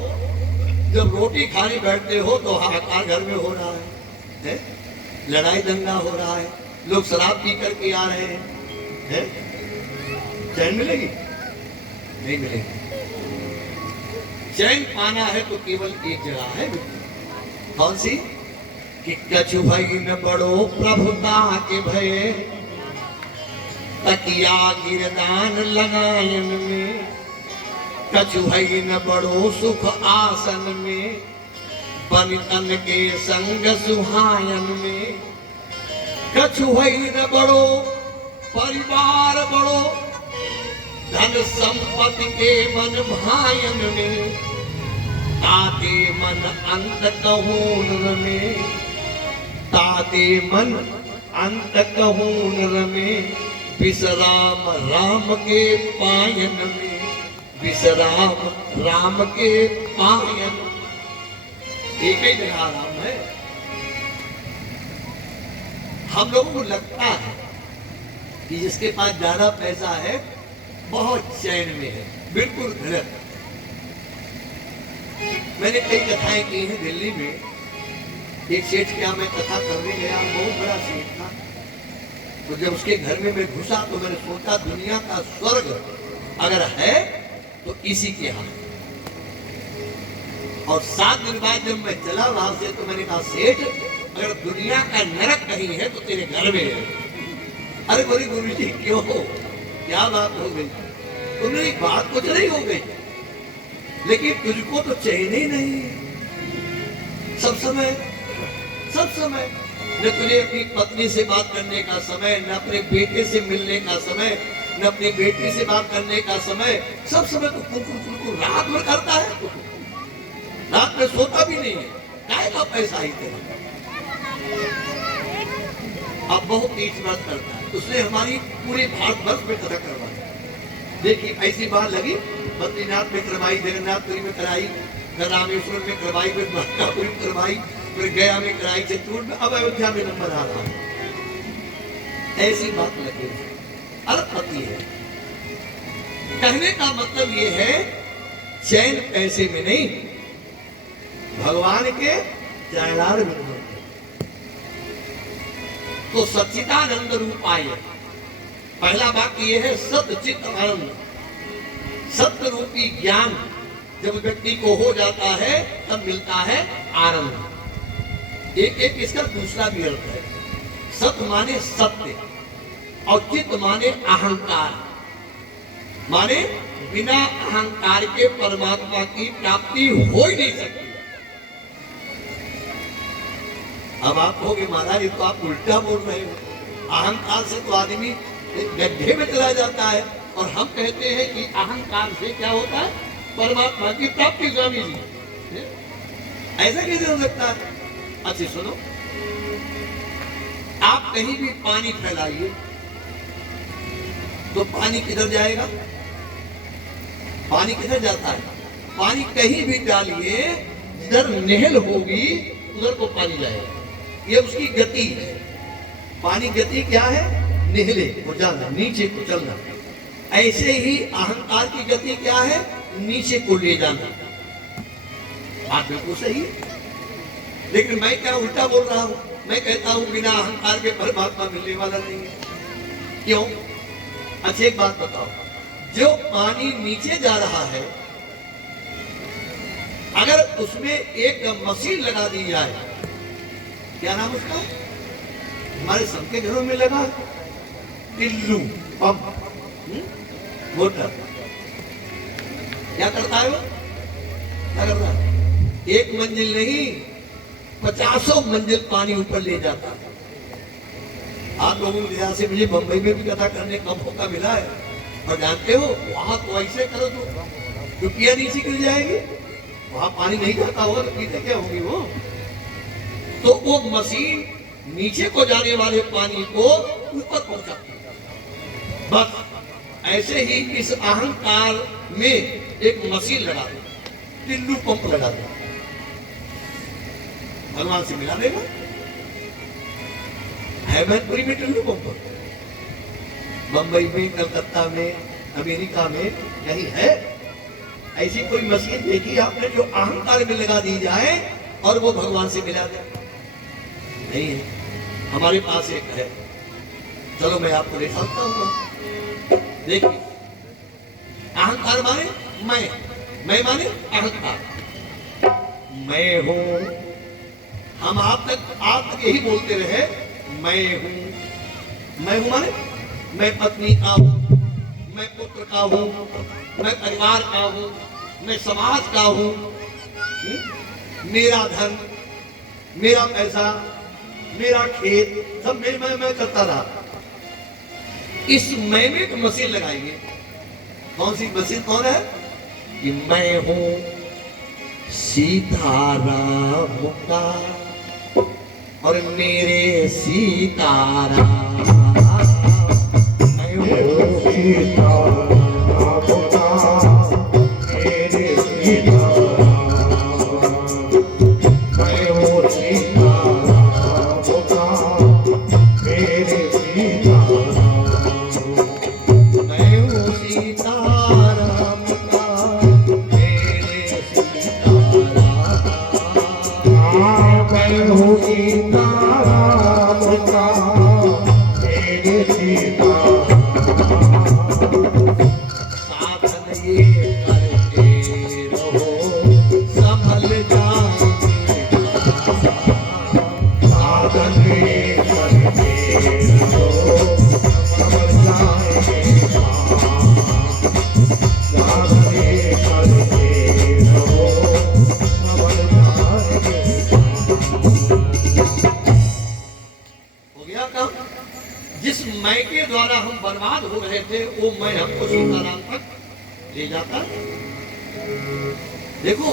जब रोटी खाने बैठते हो तो हाहाकार घर में हो रहा है? लड़ाई दंगा हो रहा है, लोग शराब पी करके आ रहे हैं। चैन मिलेगी? नहीं मिलेगी। चैन पाना है तो केवल एक जगह है। कौन सी? कि कछु भई न बड़ो प्रभुता के भय, तकिया गिरदान लगायन में। कछु भई न बड़ो सुख आसन में, बन तन के संग सुहायन में। कछु भई न बड़ो परिवार बड़ो, धन संपत्ति के मन भायन में। ताते मन अंत कहून में, ताते मन अंत कहून में। विश्राम राम के पायन में, विश्राम राम के पायन। एक ही जगह राम है। हम लोगों को लगता है कि जिसके पास ज्यादा पैसा है बहुत चैन में है। बिल्कुल गलत। मैंने कई कथाएं की हैं दिल्ली में। एक सेठ के यहाँ मैं कथा करने गया, बहुत बड़ा सेठ था। तो जब उसके घर में मैं घुसा तो मैंने सोचा दुनिया का स्वर्ग अगर है तो इसी के यहाँ। और 7 दिन बाद जब मैं चला वहां से तो मैंने कहा सेठ अगर दुनिया का नरक कहीं है तो तेरे घर में है। अरे बोले गुरु जी क्यों, क्या बात हो गई? तुमने एक बात कुछ नहीं हो गई, लेकिन तुझको तो चैन ही नहीं है। सब समय न तुझे अपनी पत्नी से बात करने का समय, न अपने बेटे से मिलने का समय, न अपनी बेटी से बात करने का समय, सब समय तो कुकुर रात में करता है, रात में सोता भी नहीं है। काय का पैसा ही तेरा? अब बहुत नीच बात करता है। उसने हमारी पूरे भारतवर्ष में कथा करवा दी। देखिए ऐसी बात लगी, बद्रीनाथ में करवाई, जगन्नाथपुरी में कराई, फिर रामेश्वर में करवाई, फिर मथुरापुरी में करवाई, फिर गया में कराई, चित्तौड़ में, अब अयोध्या में नंबर आ रहा है। ऐसी बात लगी अर्थपति है। कहने का मतलब ये है चैन पैसे में नहीं, भगवान के चरणार में। तो सच्चिदानंद रूपाय, पहला वाक्य ये है सत्य चित्त आनंद। सत्य रूपी ज्ञान जब व्यक्ति को हो जाता है तब मिलता है आनंद। एक इसका दूसरा भी अर्थ है। सत्य माने सत्य और चित्त माने अहंकार, माने बिना अहंकार के परमात्मा की प्राप्ति हो ही नहीं सकती। अब आप कहोगे महाराज ये तो आप उल्टा बोल रहे हो, अहंकार से तो आदमी गड्ढे में चला जाता है, और हम कहते हैं कि अहंकार से क्या होता है? परमात्मा की प्राप्ति। स्वामी जी ऐसा कैसे हो सकता है? अच्छा सुनो, आप कहीं भी पानी फैलाइए तो पानी किधर जाएगा? पानी किधर जाता है? पानी कहीं भी डालिए, जिधर नहर होगी उधर को पानी जाएगा। ये उसकी गति है। पानी गति क्या है? निहले को जाना, नीचे को चलना। ऐसे ही अहंकार की गति क्या है? नीचे को ले जाना। बात बिल्कुल सही है, लेकिन मैं क्या उल्टा बोल रहा हूं? मैं कहता हूं बिना अहंकार के परमात्मा मिलने वाला नहीं है। क्यों? अच्छा एक बात बताओ, जो पानी नीचे जा रहा है, अगर उसमें एक मशीन लगा दी जाए, क्या नाम उसका? हमारे सबके घरों में लगा टिल्लू पंप, मोटर। क्या करता है वो? क्या करता है? एक मंजिल नहीं 50 मंजिल पानी ऊपर ले जाता है। आप लोगों की वजह से मुझे बंबई में भी कथा करने का मौका मिला है, और जानते हो वहां तो ऐसे करो तो रुपया नीचे गिर जाएगी। वहां पानी नहीं जाता होगा तो पीते क्या होगी वो? तो वो मशीन नीचे को जाने वाले पानी को ऊपर पहुंचाती है। बस ऐसे ही इस अहंकार में एक मशीन लगा दो, टिल्लू पंप लगा दो, भगवान से मिला देगा। है मैनपुरी में टिल्लू पंप, बंबई में, कलकत्ता में, अमेरिका में कहीं है ऐसी कोई मशीन देखी आपने जो अहंकार में लगा दी जाए और वो भगवान से मिला जाए? नहीं है। हमारे पास एक है, चलो मैं आपको दिखाता हूँ। देखिए, अहंकार माने मैं माने अहंकार। मैं हूं, हम आप तक यही बोलते रहे मैं हूं माने मैं पत्नी का हूं, मैं पुत्र का हूं, मैं परिवार का हूं, मैं समाज का हूं, मेरा धन, मेरा पैसा, मेरा खेत, सब मैं करता रहा। इस मैं में एक मशीन लगाएंगे। कौन सी मशीन? कौन है? कि मैं हूं सीताराम का और मेरे सीताराम, मैं हूं सीताराम का मेरे सीताराम, मैं हूं सीताराम का मेरे सीताराम, मैं हूं सीताराम का मेरे सीताराम, मैं हूं सीताराम का मेरे सीताराम। साधने करके रहो समझ जाएंगे साधने करके रहो समझ जाएंगे। हो गया काम। जिस मैं के द्वारा हम बर्बाद हो रहे थे वो मैं हमको सीताराम तक ले जाता। देखो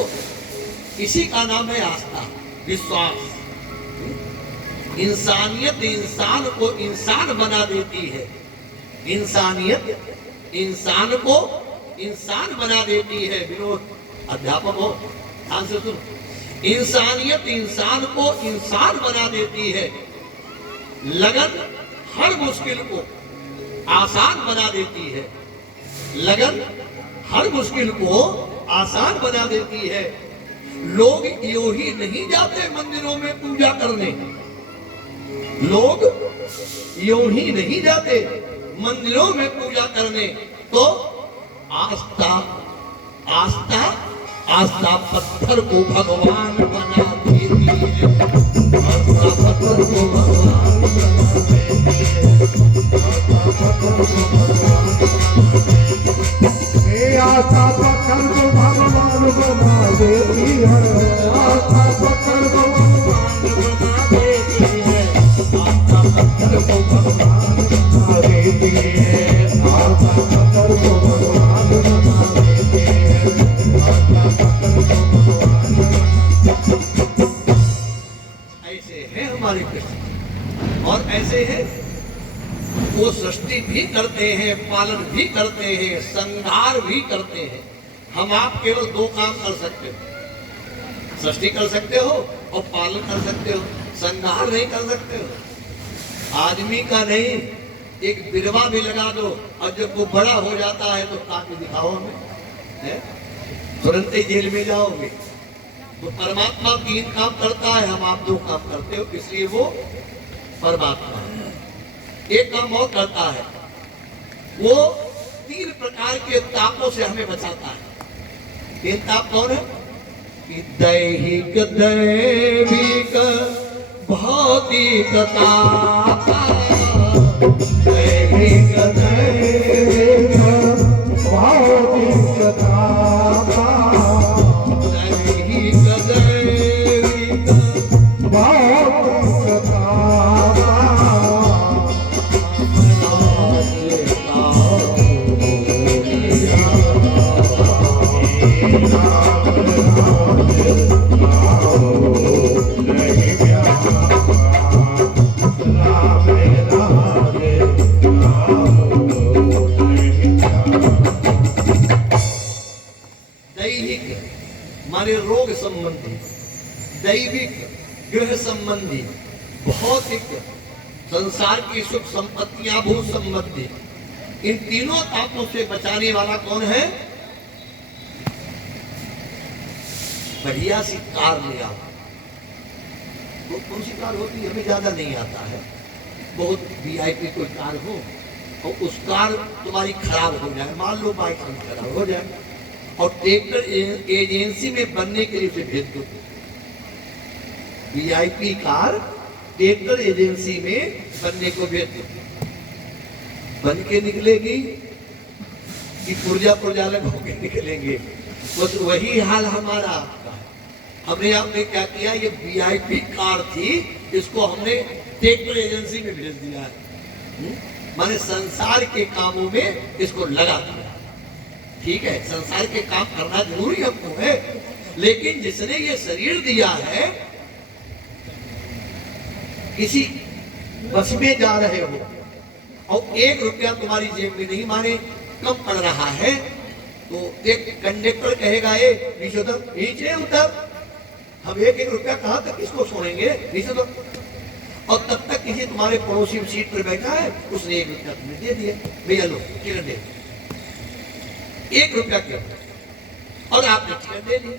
इसी का नाम है आस्था, विश्वास। इंसानियत इंसान को इंसान बना देती है। इंसानियत इंसान को इंसान बना देती है। विनोद अध्यापक हो, ध्यान से सुनो। इंसानियत इंसान को इंसान बना देती है। लगन हर मुश्किल को आसान बना देती है। लगन हर मुश्किल को आसान बना देती है। लोग यूं ही नहीं जाते मंदिरों में पूजा करने। लोग यूं ही नहीं जाते मंदिरों में पूजा करने। तो आस्था आस्था आस्था पत्थर को भगवान बना देती है। आस्था पत्थर को भगवान बना देती है। आस्था पत्थर को भगवान आस्था पत्थर को भगवान बना देती है। आस्था पत्थर को भगवान बना देती है। आस्था पत्थर को भगवान बना देती है। आस्था पत्थर को भगवान बना देती है। आस्था पत्थर को भगवान ऐसे है हमारे कृष्ण। और ऐसे है वो सृष्टि भी करते हैं, पालन भी करते हैं, संहार भी करते हैं। हम आप केवल दो काम कर सकते हो, सृष्टि कर सकते हो और पालन कर सकते हो, संहार नहीं कर सकते हो। आदमी का नहीं, एक विधवा भी लगा दो और जब वो बड़ा हो जाता है तो ताकि दिखाओ हमें, तुरंत ही जेल में जाओगे। तो परमात्मा तीन काम करता है, हम आप दो काम करते हो, इसलिए वो परमात्मा है। एक काम और करता है, वो तीन प्रकार के तापों से हमें बचाता है। तीन ताप कौन है? दैहिक दैविक भौतिक ताप। दैहिक दैविक भौतिक ताप। दैहिक दैविक भौतिक ताप। दैहिक माने रोग संबंधी, दैविक गृह संबंधी, भौतिक संसार की सुख संपत्तियां भू संबंधी। इन तीनों तापों से बचाने वाला कौन है? बढ़िया सी कार ले आओ। वो कौन सी कार होती है? हमें ज्यादा नहीं आता है। बहुत वीआईपी कोई कार हो और उस कार तुम्हारी खराब हो जाए, मान लो बाइक खराब हो जाए और ट्रैक्टर एजेंसी में बनने के लिए उसे भेज दो। वीआईपी कार ट्रैक्टर एजेंसी में बनने को भेज दो। बन के निकलेगी कि पुर्जा पुर्जालक होके निकलेंगे। बस वही हाल हमारा आपका है। हमने आपने क्या किया, ये वीआईपी कार थी, इसको हमने ट्रैक्टर एजेंसी में भेज दिया है। माने संसार के कामों में इसको लगा दिया। ठीक है, संसार के काम करना जरूरी हमको है, लेकिन जिसने ये शरीर दिया है, किसी बस में जा रहे हो और 1 रुपया तुम्हारी जेब में नहीं, माने कम पड़ रहा है, तो एक कंडक्टर कहेगा ए नीचे उतर, नीचे उतर। हम 1-1 रुपया कहाँ तक इसको छोड़ेंगे, नीचे उतर। और तब तक किसी तुम्हारे पड़ोसी सीट पर बैठा है, उसने 1 रुपया तुम्हें दे दिया, भैया लो टिकट दे, 1 रुपया क्यों, और आपने टिकट दे दी।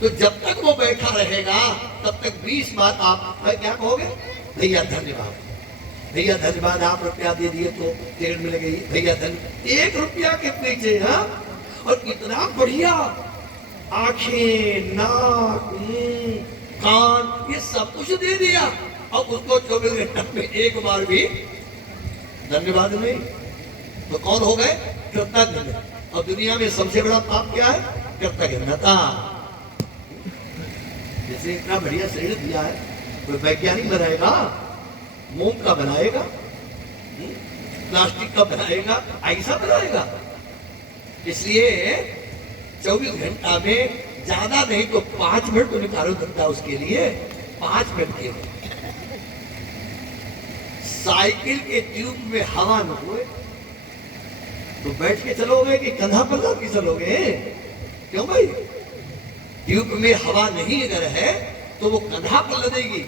तो जब तक वो बैठा रहेगा तब तक 20 बार आप क्या कहोगे, भैया धन्यवाद, भैया धन्यवाद, आप रुपया दे दिए तो टिकट मिल गई, भैया धन्यवाद। 1 रुपया के पीछे, हाँ, और इतना बढ़िया आंखें, नाक, मुंह, कान, ये सब कुछ दे दिया और उसको 24 घंटा में एक बार भी धन्यवाद नहीं, तो कौन हो गए? कृतज्ञ। और दुनिया में सबसे बड़ा पाप क्या है? कृतज्ञता। जैसे इतना बढ़िया शरीर दिया है, कोई वैज्ञानिक बनाएगा, मोम का बनाएगा, प्लास्टिक का बनाएगा, ऐसा बनाएगा? इसलिए 24 घंटा में ज्यादा नहीं तो 5 मिनट तो निकालो धंधा उसके लिए, 5 मिनट के लिए। साइकिल के ट्यूब में हवा न हुए तो बैठ के चलोगे कि कंधा पर लग के चलोगे? क्यों भाई? ट्यूब में हवा नहीं अगर है तो वो कंधा पर लदेगी,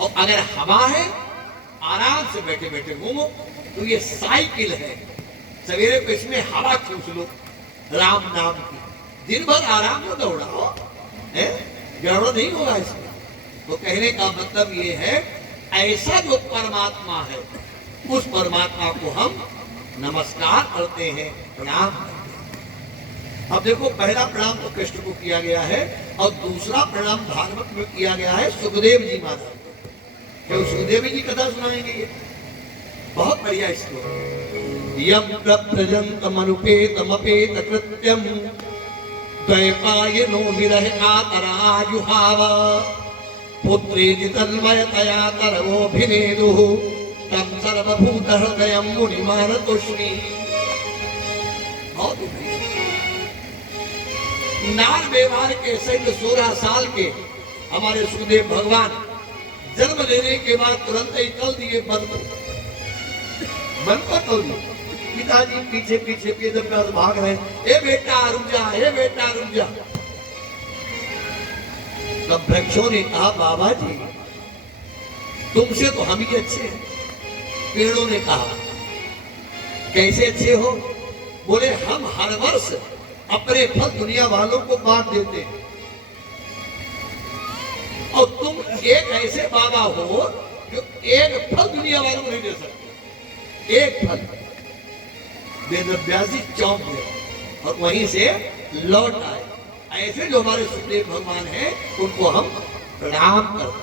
और अगर हवा है आराम से बैठे बैठे घूमो। तो ये साइकिल है, सवेरे को इसमें हवा खींच लो राम नाम की, दिन भर आराम से दौड़ाओ, गड़बड़ नहीं होगा इसमें। तो कहने का मतलब ये है, ऐसा जो परमात्मा है उस परमात्मा को हम नमस्कार करते हैं, प्रणाम करते हैं। अब देखो, पहला प्रणाम तो कृष्ण को किया गया है और दूसरा प्रणाम भागवत में किया गया है सुखदेव जी महाराज को। क्यों? सुखदेव जी कथा सुनाएंगे, ये बहुत बढ़िया इसको। यम प्रजंतमनुपेतमपेत कृत्यम द्वैपायनो विरह कातराजुहाव पुत्रेति तन्मयतया तरवोऽभिनेदुः तम सर्वभूत हृदयं मुनिमानतोष्णि। बहुत बढ़िया। नार व्यवहार के सहित 16 साल के हमारे सुखदेव भगवान जन्म लेने के बाद तुरंत ही कल दिए बन को कल दिए। पिताजी पीछे पीछे वेद भाग रहे, ए बेटा रुक जा, ए बेटा रुक जा। तब वृक्षों ने कहा, बाबा जी तुमसे तो हम ही अच्छे हैं। पेड़ों ने कहा, कैसे अच्छे हो? बोले, हम हर वर्ष अपने फल दुनिया वालों को बांट देते हैं, और तुम एक ऐसे बाबा हो जो एक फल दुनिया वालों को नहीं दे सकते। एक फल। वेदव्यास जी चौंक गए और वहीं से लौट आए। ऐसे जो हमारे सुखदेव भगवान हैं उनको हम प्रणाम करते।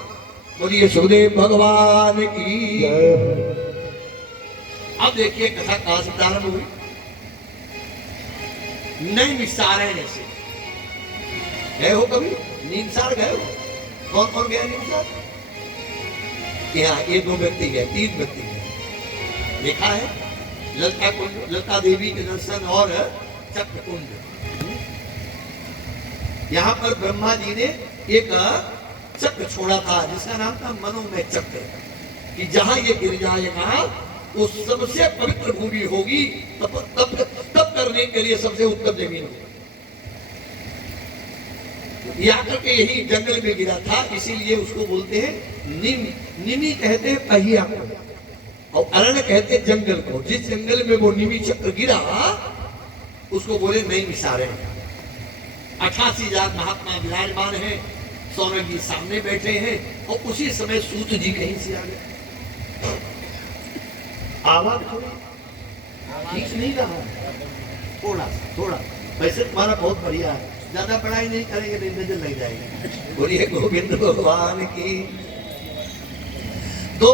बोलिए सुखदेव भगवान की। अब देखिए कथा कहां से प्रारंभ हुई? नैमिषारण्य से। गए हो कभी नीमसार? गए हो? कौन कौन गया नीमसार? यहाँ ये 2 व्यक्ति गए, 3 व्यक्ति गए। देखा है ललता कुंड, ललता देवी के दर्शन और चक्र कुंड। यहाँ पर ब्रह्मा जी ने एक चक्र छोड़ा था जिसका नाम था मनोमय चक्र, कि जहां ये गिर जाएगा वो सबसे पवित्र भूमि होगी, तब करने के लिए सबसे उत्तम जमीन होगी। ये आकर के यही जंगल में गिरा था, इसीलिए उसको बोलते हैं निमी कहते हैं पहिया को, और अरण्य कहते हैं जंगल को। जिस जंगल में वो निमी चक्र गिरा उसको बोले नैमिषारण्य। 88,000 महात्मा विराजमान हैं, सौनक जी सामने बैठे हैं, और उसी समय सूत जी कहीं से आ गए। आवाज थोड़ी ठीक नहीं रहा, थोड़ा। वैसे तुम्हारा बहुत बढ़िया है, ज्यादा पढ़ाई नहीं करेंगे नहीं नजर लग जाएगी। बोलिए गोविंद भगवान की। तो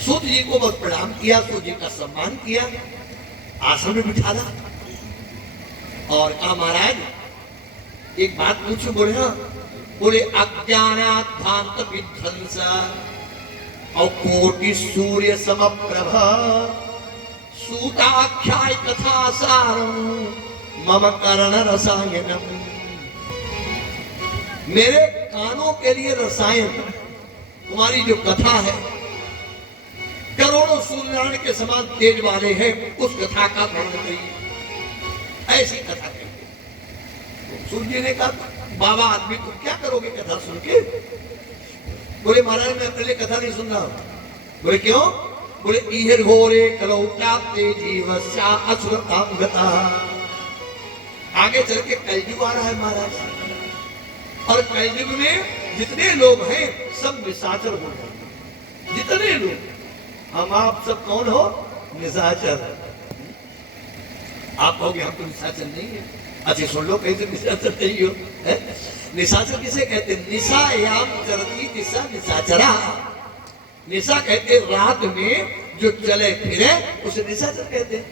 सूत जी को बहुत प्रणाम किया, सूत जी का सम्मान किया, आसन में बिठाला और कहा, महाराज एक बात पूछो। बोले हाँ। बोले, अज्ञानाध्यान्त विध्वंस और कोटि सूर्य समप्रभ सूताख्याय कथा सारम मम कर्ण रसायनम। मेरे कानों के लिए रसायन तुम्हारी जो कथा है, करोड़ों सूर्यनारायण के समान तेज वाले हैं, उस कथा का वर्णन करिए। ऐसी कथा कहिए। सूर्य ने कहा, बाबा आदमी तुम क्या करोगे कथा सुन के? बोले, महाराज मैं अपने लिए कथा नहीं सुन रहा हूं। बोले क्यों? बोले, इहर घोरे कलौ प्राप्ते जीवस्या असुरताम गता। आगे चल के कलयुग आ रहा है महाराज, और कलयुग में जितने लोग हैं सब निशाचर हो गए। जितने लोग, हम आप सब कौन हो? निशाचर। आप कहोगे हम तो निशाचर नहीं है, अच्छा सुन लो, कहीं से निशाचर नहीं हो। है? निशाचर किसे कहते हैं? निशायाम चरती निशा निशाचरा। निशा कहते रात में जो चले फिरे उसे निशाचर कहते हैं।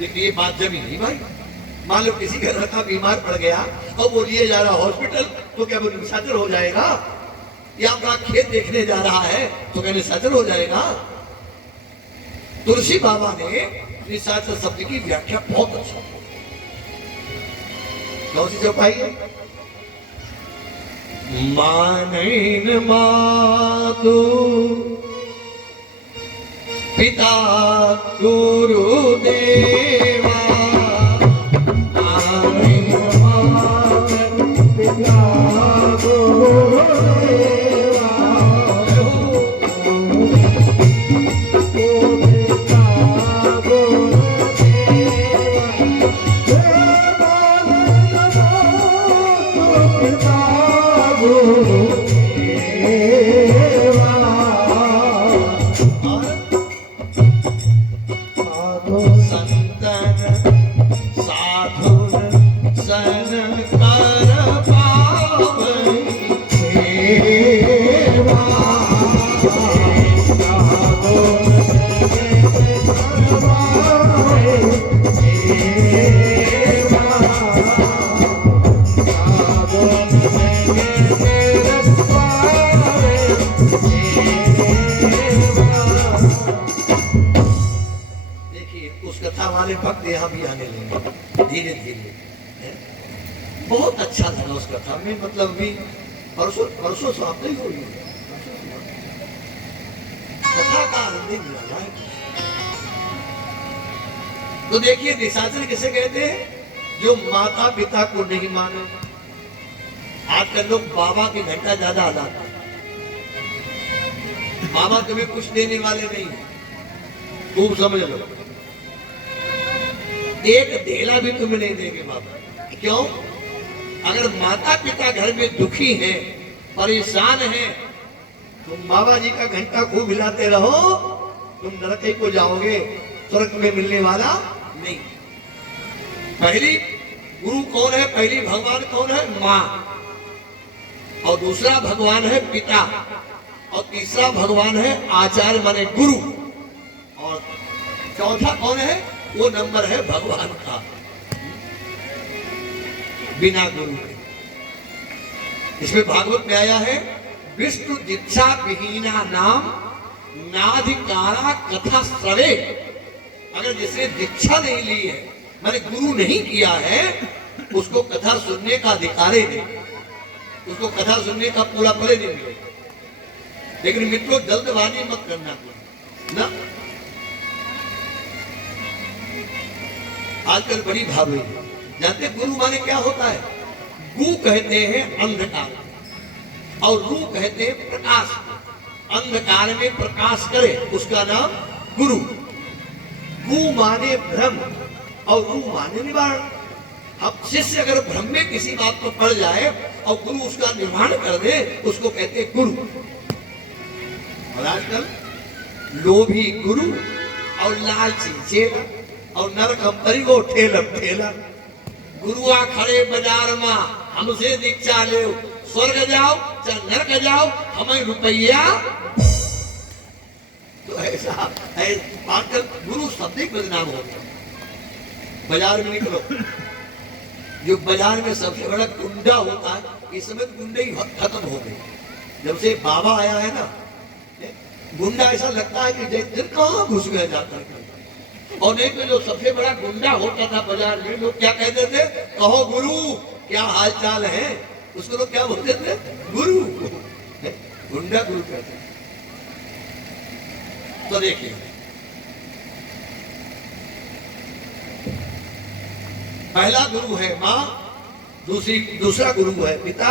लेकिन ये बात जमी नहीं भाई। मान लो किसी का लड़का बीमार पड़ गया और वो लिए जा रहा हॉस्पिटल, तो क्या वो निशाचर हो जाएगा? या अपना खेत देखने जा रहा है तो क्या निशाचर हो जाएगा? तुलसी बाबा ने निशाचर शब्द की व्याख्या बहुत अच्छा की। कौन सी चौपाई है? मानैन मातु पिता गुरुदेवा, मानैन मातु पिता गुरुदेवा, संतन साधुन सन कर पावै सेवा, हमारे भक्त यहाँ भी आने लगे धीरे धीरे। बहुत अच्छा लगा उस कथा में, मतलब भी परसों परसों समाप्त ही होगी कथा का आनंद मिला है। तो देखिए निशाचर किसे कहते हैं? जो माता पिता को नहीं माने। आजकल लोग बाबा की घंटा ज्यादा अलाते हैं। बाबा तुम्हें कुछ देने वाले नहीं, खूब समझ लो। एक ढेला भी तुम्हें नहीं देंगे बाबा। क्यों? अगर माता पिता घर में दुखी हैं, परेशान हैं, तुम बाबा जी का घंटा खूब हिलाते रहो, तुम नरक को जाओगे, स्वर्ग में मिलने वाला नहीं। पहली गुरु कौन है? पहली भगवान कौन है? माँ। और दूसरा भगवान है पिता, और तीसरा भगवान है आचार्य माने गुरु, और चौथा कौन है? वो नंबर है भगवान का, बिना गुरु के। इसमें भागवत में आया है विष्णु दीक्षा विहीना नाम नाधिकारा कथा श्रवे। अगर जिसने दीक्षा नहीं ली है, मैंने गुरु नहीं किया है, उसको कथा सुनने का अधिकार ही नहीं, उसको कथा सुनने का पूरा फल नहीं मिलेगा। लेकिन मित्रों जल्दबाजी मत करना ना। आजकल बड़ी भाव हुई है। जानते गुरु माने क्या होता है? गु कहते हैं अंधकार, और रू कहते हैं प्रकाश। अंधकार में प्रकाश करे उसका नाम गुरु। गु माने भ्रम और रू माने निवारण। अब शिष्य अगर भ्रम में किसी बात को पड़ जाए और गुरु उसका निर्माण कर दे, उसको कहते हैं गुरु। और आजकल लोभी गुरु और लालची चेला, और नरक हम तरी को ठेलम ठेला। गुरुआ खड़े बाजार में हमसे दीक्षा ले, स्वर्ग जाओ चाहे नरक जाओ, हमें रुपया। तो ऐसा आजकल गुरु शब्द ही बदनाम हो गया। बाजार में निकलो, जो बाजार में सबसे बड़ा गुंडा होता है, इस समय गुंडे ही खत्म हो गए। जब से बाबा आया है ना, गुंडा ऐसा लगता है कि जैसे कहाँ घुस गया जाकर। और नहीं तो जो सबसे बड़ा गुंडा होता था बाजार में, लोग क्या कहते थे? कहो गुरु क्या हाल चाल है। उसको लोग क्या बोलते थे? गुरु। गुंडा गुरु कहते। तो देखिए पहला गुरु है माँ, दूसरा गुरु है पिता,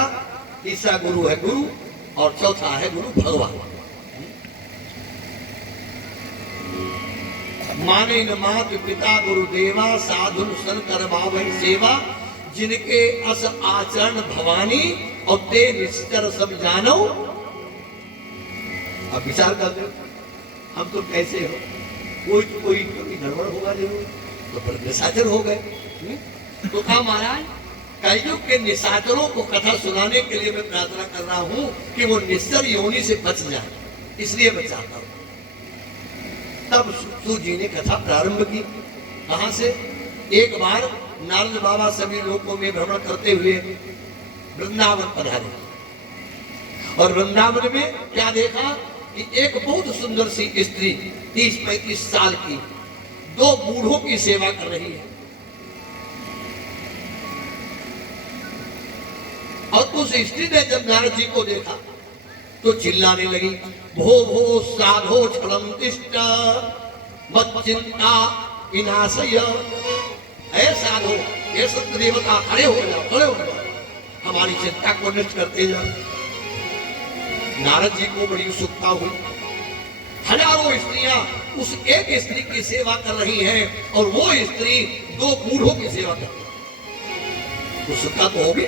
तीसरा गुरु है गुरु, और चौथा है गुरु भगवान। माने न मात पिता गुरुदेवा, साधु सन करवावै सेवा, जिनके अस आचरण भवानी और ते निश्चर सब जानो। अब विचार कर लो, हम तो कैसे हो? कोई कभी गड़बड़ होगा जरूर, तो फिर निशाचर हो गए। तो कहा महाराज कलयुग के निशाचरों को कथा सुनाने के लिए मैं प्रार्थना कर रहा हूं कि वो निश्चर योनि से बच जाए, इसलिए मैं चाहता हूं। तब सूत जी ने कथा प्रारंभ की। कहां से? एक बार नारद बाबा सभी लोगों में भ्रमण करते हुए वृंदावन पधारे और वृंदावन में क्या देखा कि एक बहुत सुंदर सी स्त्री 30-35 साल की 2 बूढ़ों की सेवा कर रही है। और उस स्त्री ने जब नारद जी को देखा तो चिल्लाने लगी, भो भो साधो क्षणम तिष्ठ मत चिंता विनाशय। ऐ साधो, ये सत्य देवता, खड़े हो जाओ, खड़े हो जाओ, हमारी चिंता को नष्ट करते जाओ। नारद जी को बड़ी उत्सुकता हुई। हजारों स्त्रियां उस एक स्त्री की सेवा कर रही हैं और वो स्त्री 2 बूढ़ों की सेवा कर रही है। उत्सुकता तो होगी।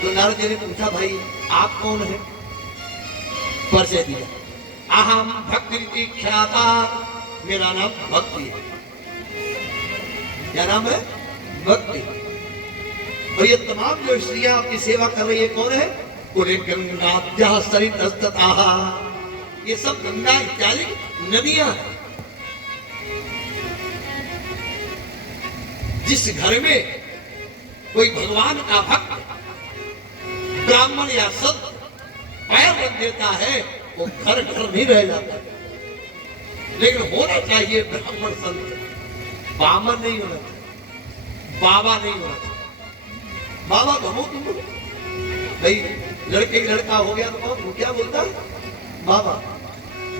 तो नारद जी ने पूछा, भाई आप कौन है? परिचय दिया, अहम भक्ति ख्याता, मेरा नाम भक्ति है। क्या नाम है? भक्ति। और ये तमाम जो स्त्रियां आपकी सेवा कर रही है कौन है? कुले गंगा सरितस्ततः, ये सब गंगा इत्यादि नदियां हैं। जिस घर में कोई भगवान का भक्त ब्राह्मण या संत पैर रख देता है वो घर घर नहीं रह जाता। लेकिन होना चाहिए ब्राह्मण संत, बामन नहीं होना चाहिए, बाबा नहीं होना चाहिए। बाबा कहो तुम भाई, लड़के लड़का हो गया तो वो क्या बोलता है? बाबा।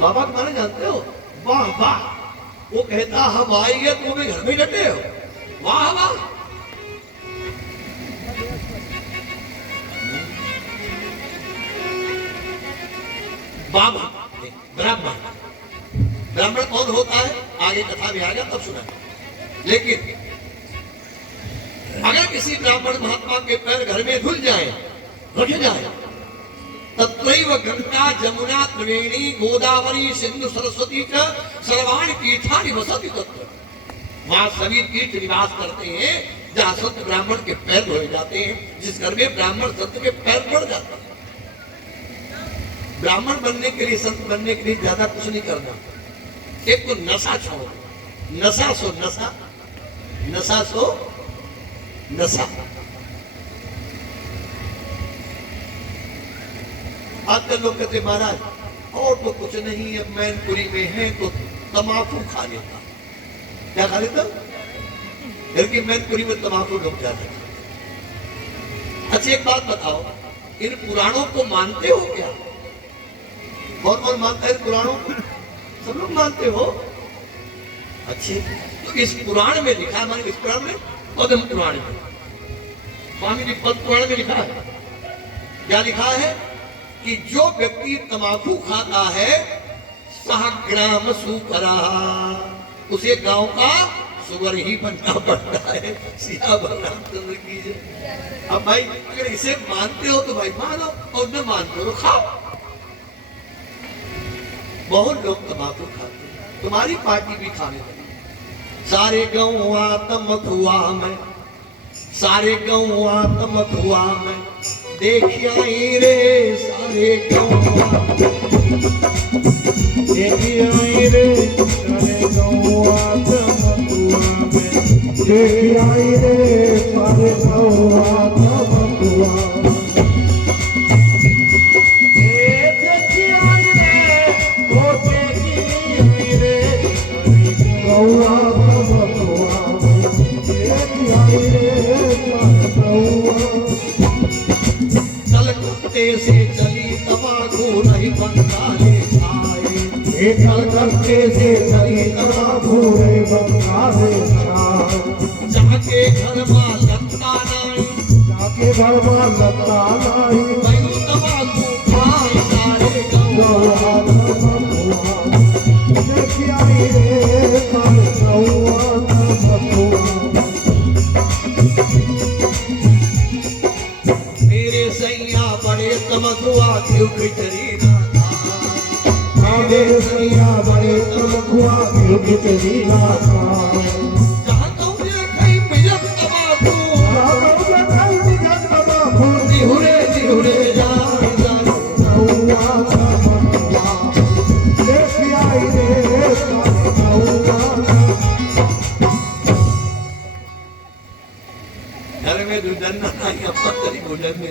बाबा को माने जानते हो? वाह वाह। वो कहता हम आएंगे तो भी घर में डटे हो, वाह वाह। ब्राह्मण, ब्राह्मण कौन होता है आगे कथा में आएगा तब सुना। लेकिन अगर किसी ब्राह्मण महात्मा के पैर घर में धुल जाए, रखे जाए, तत्रैव गंगा जमुना त्रिवेणी गोदावरी सिंधु सरस्वती च सर्वाणि तीर्थानि वसति तत्र। वहां सभी तीर्थ निवास करते हैं जहां संत ब्राह्मण के पैर धोए जाते हैं। जिस घर में ब्राह्मण संत के पैर पड़ जाते हैं। ब्राह्मण बनने के लिए, संत बनने के लिए ज्यादा कुछ नहीं करना। एक तो नशा छोड़ो, नशा सो नशा, नशा सो नशा। आजकल लोग कहते महाराज और तो कुछ नहीं, अब मैनपुरी में है तो तमाकू खा लेता। क्या खा लेता? घर की मैनपुरी में तमाकू डूब जाता। अच्छा एक बात बताओ, इन पुराणों को मानते हो क्या? कौन कौन मानता है पुराणों को? सब लोग मानते हो। अच्छे, तो इस पुराण में लिखा है, इस पुराण में, पद्म पुराण में, स्वामी जी पद्म पुराण में लिखा है। क्या लिखा है कि जो व्यक्ति तंबाकू खाता है सह ग्राम सुकरा, उसे गांव का सुगर ही बनना पड़ता है। सियावर रामचंद्र की जय। अब भाई अगर इसे मानते हो तो भाई मानो, और न मानते हो तो खाओ। बहुत लोग तंबाकू खाते हैं, तुम्हारी पार्टी भी खाने लगी। सारे गौआ तमकुआ में, सारे गौआ तमकुआ में देखिया रे, सारे गौआ देखिया रे, सारे गौआ तमकुआ में, देखिया रे, सारे गौआ तमकुआ में। से चली तंबाकू नहीं बंगाले छाए, कलकत्ते से चली तंबाकू नहीं बंगाले छाए। जाके घर में लगता नहीं, जाके घर में लगता नहीं, मैं तंबाकू खाए सारे गौआ तंबाकू। देखिया रे सारे गौआ तंबाकू। मेरे सैया बड़े तमकुआ क्यों खिचड़ी ना खाए, मेरे सैया बड़े तमकुआ क्यों खिचड़ी ना खाए। जहाँ तुमने कहीं मिला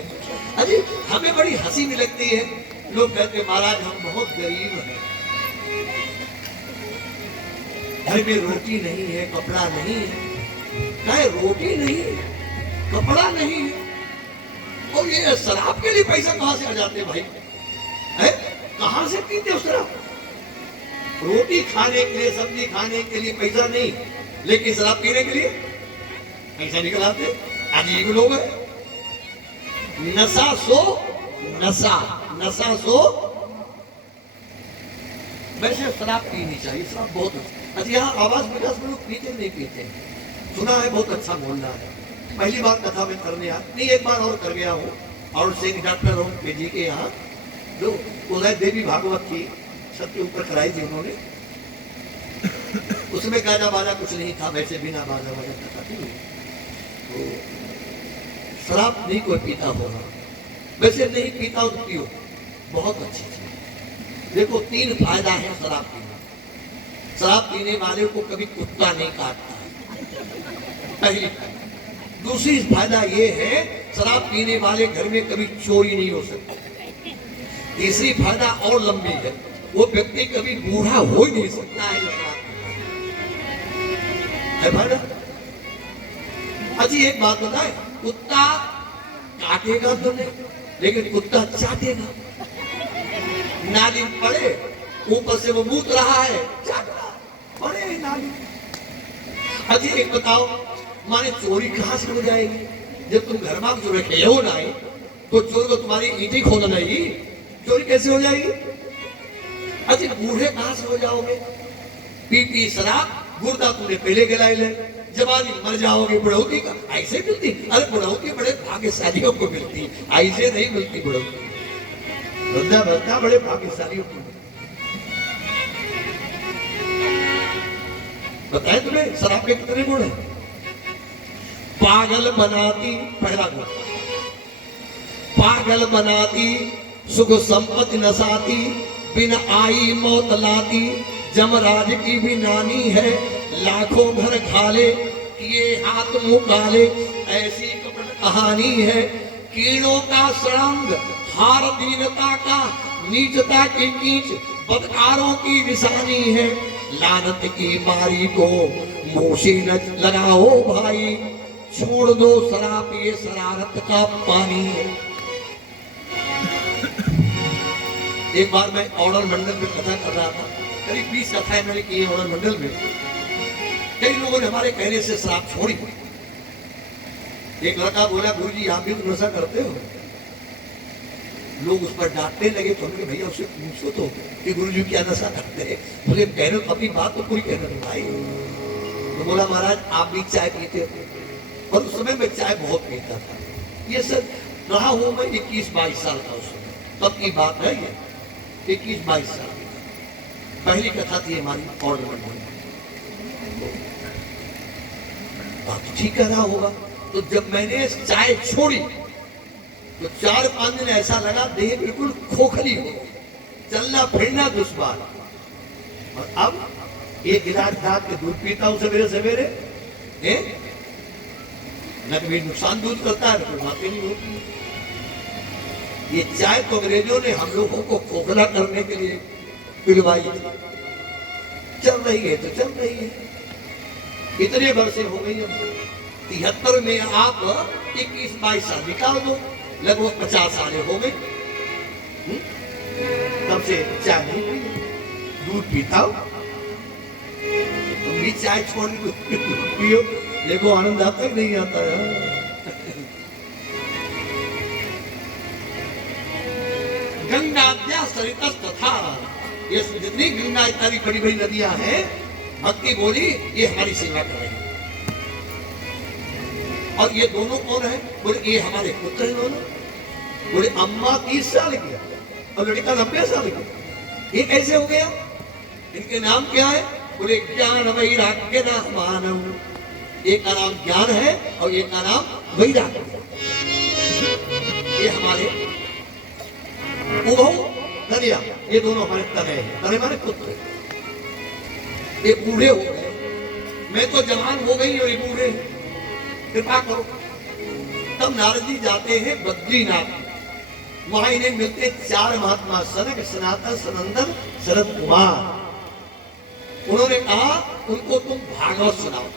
में। अरे हमें बड़ी हंसी भी लगती है, लोग कहते महाराज हम बहुत गरीब हैं, घर में रोटी नहीं है, कपड़ा नहीं है। कहे रोटी नहीं है, कपड़ा नहीं है, और ये शराब के लिए पैसा कहां से आ जाते भाई? है कहां से पीते हो शराब? रोटी खाने के लिए, सब्जी खाने के लिए पैसा नहीं, लेकिन शराब पीने के लिए पैसा निकल आते। अजीब लोग हैं। नशा सो नशा, नशा सो। वैसे शराब पीनी चाहिए, शराब बहुत अच्छा। यहाँ आवाज विकास में लोग पीते नहीं पीते, सुना है बहुत अच्छा मोहल्ला है। पहली बार कथा में करने आ नहीं, एक बार और कर गया हूँ, और सिंह डॉक्टर रोम के जी के यहाँ जो उदय देवी भागवत की सबके ऊपर कराई थी उन्होंने, उसमें गाना बाजा कुछ नहीं था, वैसे बिना बाजा बाजा कथा थी। तो शराब नहीं कोई पीता होगा, वैसे नहीं पीता तो पियो, बहुत अच्छी चीज। देखो 3 फायदा है शराब पीने। शराब पीने वाले को कभी कुत्ता नहीं काटता, पहली। दूसरी फायदा ये है शराब पीने वाले घर में कभी चोरी नहीं हो सकती। तीसरी फायदा और लंबी है, वो व्यक्ति कभी बूढ़ा हो ही नहीं सकता है जो शराब है फायदा। अच्छी एक बात बताए, कुत्ता काटेगा तो नहीं, लेकिन कुत्ता चाटेगा। नाली पड़े, ऊपर से वो मूत रहा है, चाट रहा पड़े नाली। अच्छी एक बताओ, माने चोरी कहां से हो जाएगी? जब तुम घर में चोरी खेले हो ना, तो चोर को तुम्हारी ईंटें खोलना नहीं, चोरी कैसे हो जाएगी? अच्छा बूढ़े कहां से हो जाओगे? पी शराब, गुर्दा तुमने पहले गिराए ले, जवानी मर जाओगे। बुढ़ौती का ऐसे मिलती? अरे बुढ़ौती बड़े भाग्यशालियों को मिलती, ऐसे नहीं मिलती बुढ़ौती। वृद्धा भत्ता बड़े भाग्यशालियों को मिलती। बताए तुम्हें शराब के कितने गुण है? पागल बनाती, पहला गुण, पागल बनाती, सुख संपत्ति नसाती, बिन आई मौत लाती, जमराज की भी नानी है, लाखों घर खाले, किए हाथ मुंह काले, ऐसी कपट कहानी है। कीड़ों का सड़ंग, हार दीनता का, नीचता की कीच, बदकारों की निशानी है। लानत की मारी को मोशी न लगाओ भाई, छोड़ दो शराब, ये शरारत का पानी है। एक बार मैं ऑर्डर मंडल में कथा कर रहा था, करीब 20 कथाएं मैंने की ऑर्डर मंडल में। कई लोगों ने हमारे कहने से शराब छोड़ी। एक लड़का बोला, गुरुजी आप भी तो नशा करते हो? लोग उस पर डांटने लगे, तो हमने भैया उससे पूछो तो कि गुरुजी क्या नशा करते हैं? बोले कहने तो अपनी बात तो पूरी कहना भाई। तो बोला महाराज आप भी चाय पीते हो? और उस समय मैं चाय बहुत पीता था। ये सब रहा हूं मैं 21-22 साल का, उस समय तब की बात है ये, 21-22 साल। पहली कथा थी हमारी ऑर्डर मंडल। आप ठीक कर रहा होगा। तो जब मैंने चाय छोड़ी तो 4-5 दिन ऐसा लगा देह बिल्कुल खोखली हो गई, चलना फिरना दुश्वार। और अब एक गिलास दांत के दूध पीता हूं सवेरे सवेरे, न कभी नुकसान दूध करता है, कोई बातें नहीं होती। ये चाय तो अंग्रेजों ने हम लोगों को खोखला करने के लिए पिलवाई थी। चल रही है तो चल रही है। इतने वर्षे हो गई, अब 73 में आप 21-22 साल निकाल दो, लगभग 50 साल हो गए। तब से चाय नहीं पी, दूध पीता हूं। तुम भी चाय छोड़ पियो, देखो आनंद आता है नहीं आता है। गंगा सरिता तथा, ये जितनी गंगा इत्यादि बड़ी बड़ी नदियां हैं, भक्ति बोली ये हमारी सेवा कर रही है। और ये दोनों कौन है? बोले ये हमारे पुत्र हैं दोनों। बोले अम्मा 30 साल की और लड़का 90 साल की, ये कैसे हो गया? इनके नाम क्या है? बोले ज्ञान वैराग्य ना मानव। एक का नाम ज्ञान है और एक का नाम वैराग्य। ये हमारे उभौ दरिया, ये दोनों हमारे तने हैं, तने हमारे पुत्र। ये बूढ़े हो गए, मैं तो जवान हो गई और ये बूढ़े। कृपा करो तब नारद जी जाते हैं बद्रीनाथ। वहां इन्हें मिलते 4 महात्मा, सनक, सनातन, सनंदन, शरद कुमार। उन्होंने कहा उनको तुम भागवत सुनाओ।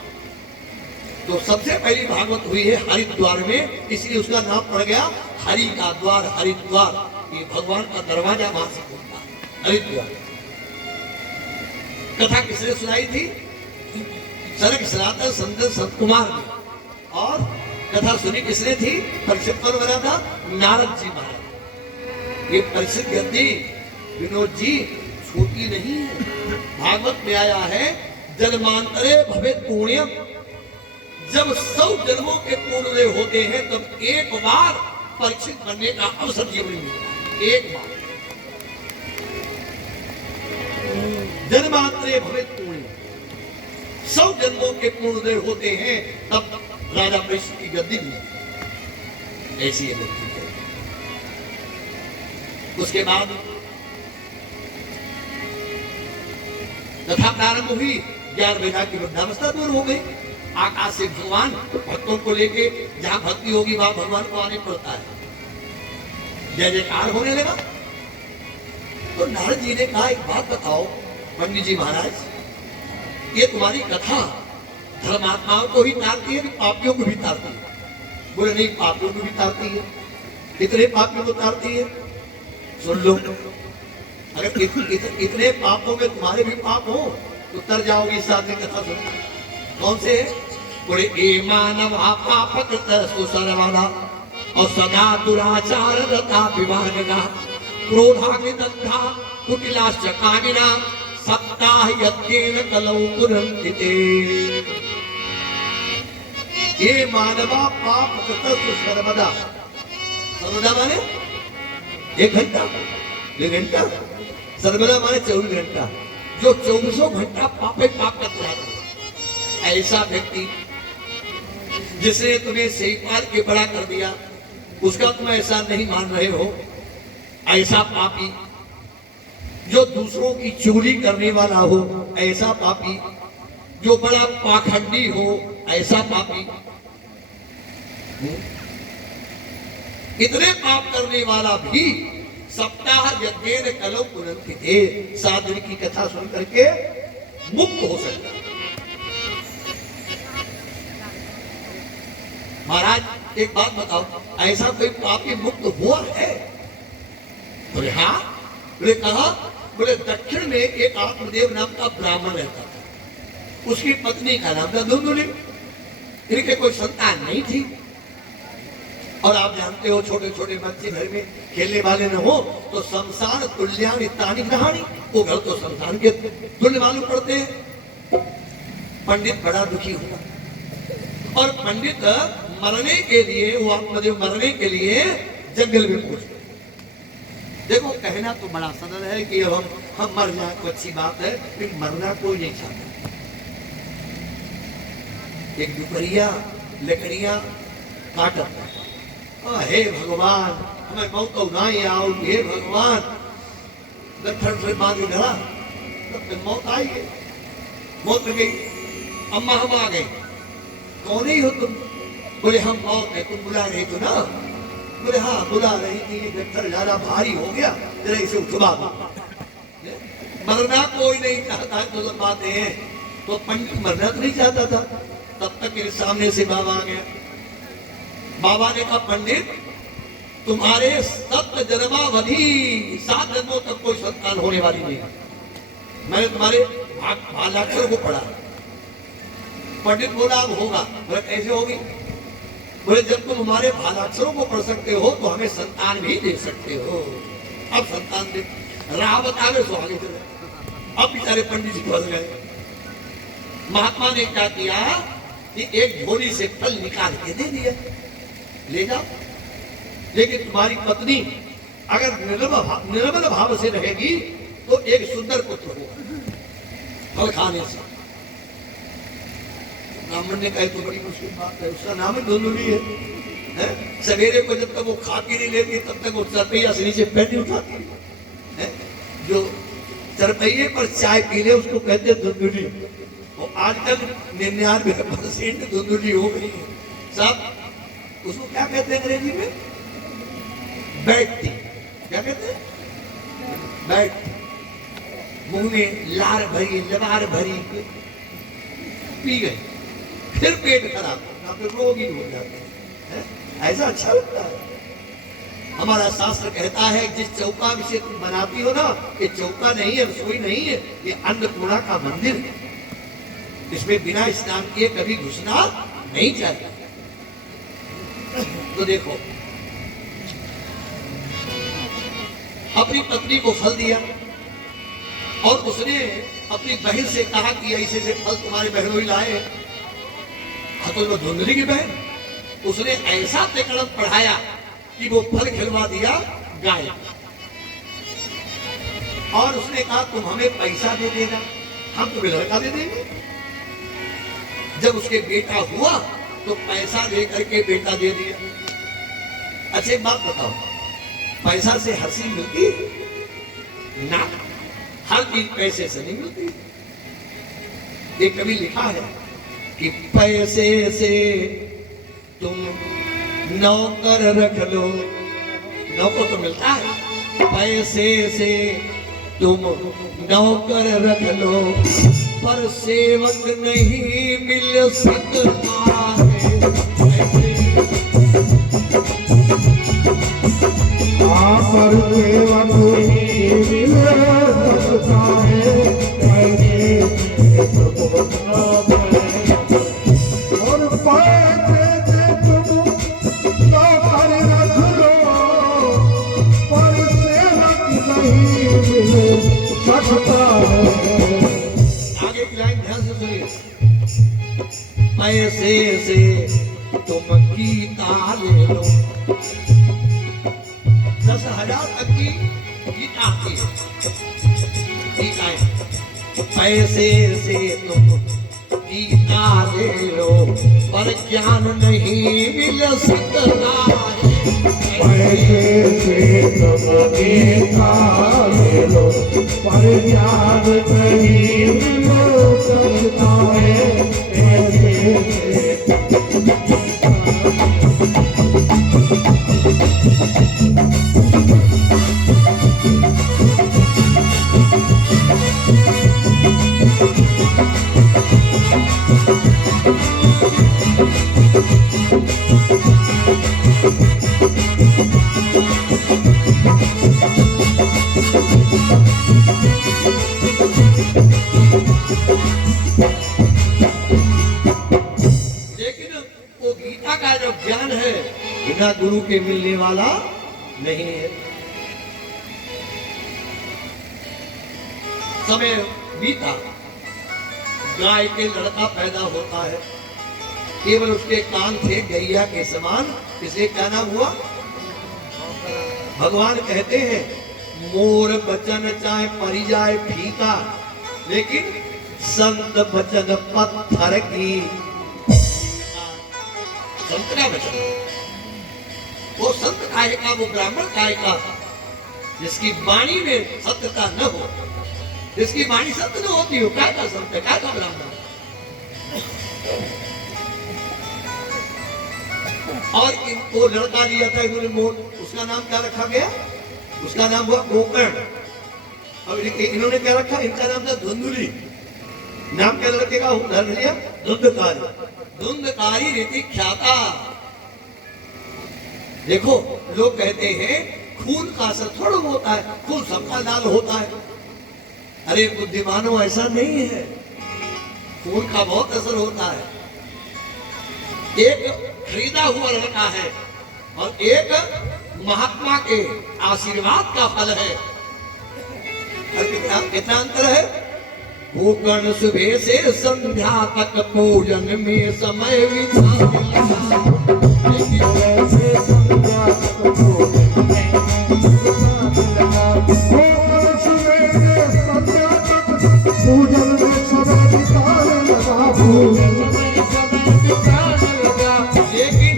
तो सबसे पहली भागवत हुई है हरिद्वार में, इसलिए उसका नाम पड़ गया हरि का द्वार, हरिद्वार। ये भगवान का दरवाजा वहां से खुलता है, हरिद्वार। कथा किसने सुनाई थी? सनक, सनातन, सनंदन, शरद कुमार ने। और कथा सुनी किसने थी? परीक्षित कौन बना था? नारद जी महाराज। ये परीक्षित गद्दी विनोद जी छोटी नहीं है। भागवत में आया है जन्मांतरे भवेत् पुण्यम। जब 100 जन्मों के पूर्ण होते हैं तब एक बार परीक्षित बनने का अवसर जीवन में मिलता है। एक बार जन्मांतरे भवेत् पुण्यम, 100 जन्मों के पूर्ण होते हैं तब राजा परीक्षित की गद्दी मिलती। ऐसी है गद्दी। उसके बाद कथा प्रारंभ हुई। 11 महीना की वृद्धावस्था दूर हो गई। आकाश से भगवान भक्तों को लेके, जहां भक्ति होगी वहां भगवान को आने पड़ता है। जय जयकार होने लगा। तो नारद जी ने कहा एक बात बताओ पंडित जी महाराज, ये तुम्हारी कथा धर्मात्माओं को ही तारती है कि पापियों को भी तारती है? बोले नहीं, पापियों को भी तारती है। कितने पापियों को तारती है? सुन लो, अगर इतने पापों में तुम्हारे भी पाप हो तो तर जाओगे इस साथ कथा सुन। कौन से? बोले ए मानव पाप सर्वदा और सदा दुराचार रता विभागना क्रोधाग्निदग्धा कुटिलाश्च कामिना सप्ताह यज्ञेन कलौ कुरन्तिते। ये मानवा पाप सर्वदा, सर्वदा माने 1 घंटा, 2 घंटा, सर्वदा माने 24 घंटा। जो 24 घंटा पापे पाप करता है, ऐसा व्यक्ति जिसने तुम्हें स्वीकार के बड़ा कर दिया, उसका तुम ऐसा नहीं मान रहे हो। ऐसा पापी जो दूसरों की चोरी करने वाला हो, ऐसा पापी जो बड़ा पाखंडी हो, ऐसा पापी इतने पाप करने वाला भी सप्ताह यज्ञेन कलौ कुरन्तिते, 7 दिन की कथा सुन करके मुक्त हो सकता है। महाराज एक बात बताओ, ऐसा कोई पापी मुक्त हुआ है? बोले हाँ। बोले कहा? बोले दक्षिण में एक आत्मदेव नाम का ब्राह्मण रहता था। उसकी पत्नी का नाम था धुंधुली। इनके कोई संतान नहीं थी। और आप जानते हो छोटे छोटे बच्चे घर में खेलने वाले न हो तो शमशान तुल्यानि तानि ग्रहाणि, वो घर तो शमशान के तुल्य मालूम पड़ते हैं। पंडित बड़ा दुखी हुआ और पंडित मरने के लिए, वो आत्मदेव मरने के लिए जंगल में पहुंच गए। देखो कहना तो बड़ा सरल है कि अब हम मर जाए तो अच्छी बात है, लेकिन मरना कोई नहीं चाहता। एक दुपहरिया लकड़ियां काटता, हे भगवान हमें मौत तो ना ही आओ, हे भगवान। दक्षिण से मांग डरा, तब तक मौत आई है। मौत गई, अम्मा हम आ गए। कौन ही हो तुम? बोले हम मौत है, तुम बुला रही तो ना? बोले हाँ बुला रही थी, दफ्तर ज्यादा भारी हो गया, जरा इसे उठवा दो। मरना कोई नहीं चाहता तो सब बातें हैं। तो पंडित मरना तो नहीं चाहता था। तब तक मेरे सामने से बाबा आ गया। बाबा ने कहा पंडित तुम्हारे 7 जन्मावधि 7 जन्मों तक कोई संतान होने वाली नहीं। मैंने तुम्हारे भालाक्षर को पढ़ा। पंडित बोला अब होगा। बोला कैसे होगी? बोले जब तुम हमारे भालाक्षरों को पढ़ सकते हो तो हमें संतान भी दे सकते हो। अब संतान दे राह बतावे सो आगे चले। अब बेचारे पंडित जी फंस गए। महात्मा ने क्या किया कि एक झोली से फल निकाल के दे दिया, ले जाओ। लेकिन तुम्हारी पत्नी अगर निर्मल भाव से रहेगी तो एक सुंदर पुत्र होगा फल खाने से। ब्राह्मण ने कहा तो बड़ी मुश्किल बात है, उसका नाम ही धुंधुली है। सवेरे को जब तक वो खा पी नहीं लेती तब तक वो चरपैया से नीचे पैर नहीं उठाती है। जो चरपैये पर चाय पी ले उसको कहते धुंधुली। वो आजकल 99% धुंधुली हो गई है। सब उसको क्या कहते हैं अंग्रेजी में? बैठती। क्या कहते हैं? बैठ। मुंह में लार भरी, लबार भरी, पी गए, फिर पेट खराब, ना फिर रोगी हो जाते हैं। ऐसा अच्छा लगता है? हमारा शास्त्र कहता है जिस चौका में से तुम बनाती हो ना, ये चौका नहीं है, रसोई नहीं है, ये अन्नपूर्णा का मंदिर है। इसमें बिना स्नान किए कभी घुसना नहीं चाहिए। तो देखो, अपनी पत्नी को फल दिया और उसने अपनी बहन से कहा कि ऐसे से फल तुम्हारे बहनों ही लाए। तो वो धुंधली की बहन, उसने ऐसा तिकड़म पढ़ाया कि वो फल खिलवा दिया गाय। और उसने कहा तुम हमें पैसा दे देना, हम तुम्हें लड़का दे देंगे। जब उसके बेटा हुआ तो पैसा दे करके बेटा दे दिया। अच्छा एक बात बताओ, पैसा से हंसी मिलती ना? हर चीज पैसे से नहीं मिलती। एक कवि लिखा है कि पैसे से तुम नौकर रख लो, नौकर तो मिलता है, पैसे से तुम नौकर रख लो, पर सेवक नहीं मिल सकता है। पर सेवक नहीं मिल सकता है, और पैसे से तुम नौकर रख लो, पर सेवक नहीं मिल सकता है। आगे की लाइन ध्यान से सुनिए। पैसे से तुम गीता ले लो, 10,000 तक की गीता आती है। पैसे से तुम गीता ले लो, पर ज्ञान नहीं मिल सकता है। पैसे से तुम गीता ले लो, पर ज्ञान नहीं मिल सकता है। पैसे से बिना गुरु के मिलने वाला नहीं है। समय बीता, गाय के लड़का पैदा होता है, केवल उसके कान थे गैया के समान, इसे क्या नाम हुआ? भगवान कहते हैं मोर बचन चाहे परी जाए फीका, लेकिन संत बचन पत्थर की। संत का वचन, वो संत कहेगा, वो ब्राह्मण कहेगा जिसकी वाणी में सत्यता न हो, जिसकी वाणी सत्य न होती हो, क्या का संत है, क्या का ब्राह्मण। और इनको लड़का दिया था इन्होंने मोर, उसका नाम क्या रखा गया? उसका नाम हुआ गोकर्ण। और इन्होंने क्या रखा? इनका नाम था धुंधली। नाम क्या लड़के का धर लिया? धुंधकारी। धुंधकारी रीति ख्याता। देखो लोग कहते हैं खून का असर थोड़ा होता है, खून सबका लाल होता है। अरे बुद्धिमानों, ऐसा नहीं है, खून का बहुत असर होता है। एक खरीदा हुआ लड़का है और एक महात्मा के आशीर्वाद का फल है। कितना अंतर है? गोकर्ण सुबह से संध्या तक पूजन में समय लेकिन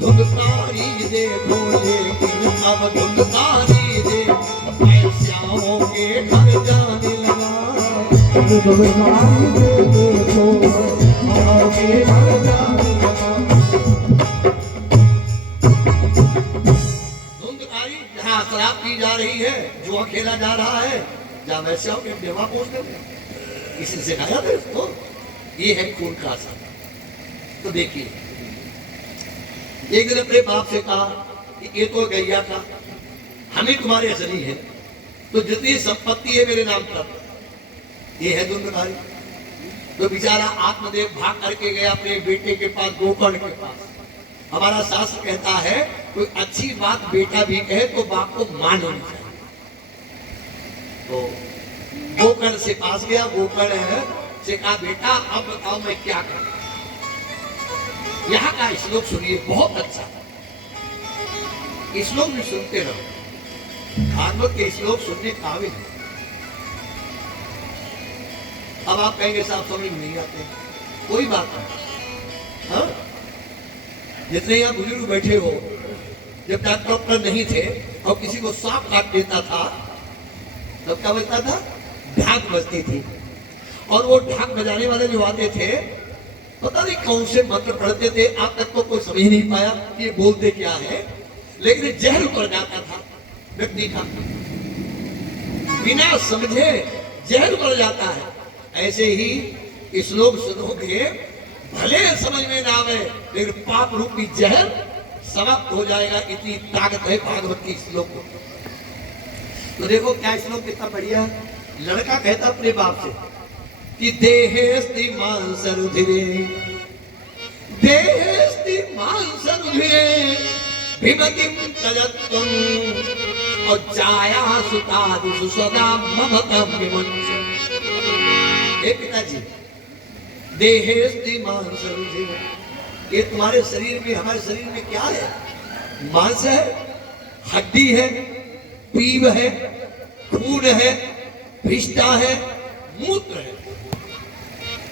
धुंधकारी देखो, लेकिन अब धुंधकारी देखो श्यामों के घर जाने लगा। शराब पी जा रही है, जुआ खेला जा रहा है, जा वैसे के बेवा पहुंच गए। किसी ने सिखाया था इसको? ये है खून का असर। तो देखिए, एक दिन अपने बाप से कहा कि ये तो गैया का, हमें तुम्हारे असली है, तो जितनी संपत्ति है मेरे नाम पर, ये है दुर्गधारी। तो बेचारा आत्मदेव भाग करके गया अपने बेटे के पास, गोकर्ण के पास। हमारा शास्त्र कहता है कोई अच्छी बात बेटा भी कहे तो बाप को मान होनी चाहिए। तो गोकर्ण से पास गया, गोकर्ण से कहा बेटा अब बताओ मैं क्या करूं। यहाँ का श्लोक सुनिए, बहुत अच्छा श्लोक भी सुनते रहो। भागवत के श्लोक सुनने काबिल है। अब आप कहेंगे साहब समझ नहीं आते, कोई बात नहीं। हाँ, जितने यहाँ बुजुर्ग बैठे हो, जब डॉक्टर नहीं थे और किसी को सांप काट देता था तब क्या बजता था? ढाक बजती थी। और वो ढाक बजाने वाले जो आते थे, पता नहीं कौन से मंत्र पढ़ते थे, आप तक तो कोई समझ नहीं पाया कि ये बोलते क्या है, लेकिन जहर उतर जाता था व्यक्ति का, बिना समझे जहर उतर जाता है। ऐसे ही श्लोक सुनोगे, भले समझ में ना आवे, लेकिन पाप रूपी जहर समाप्त हो जाएगा। इतनी ताकत है भागवत की श्लोक को। तो देखो क्या श्लोक कितना बढ़िया। लड़का कहता अपने बाप से कि देहेस्ति मांस रुधिरे, देहेस्ति मांस रुधिरे भीमतिम तजत्वं और जाया सुतादिषु सदा ममतम विमुच्य। हे पिताजी, देहेस्ति मांस रुधिरे, ये तुम्हारे शरीर में, हमारे शरीर में क्या है? मांस है, हड्डी है, पीव है, खून है, विष्ठा है, मूत्र है।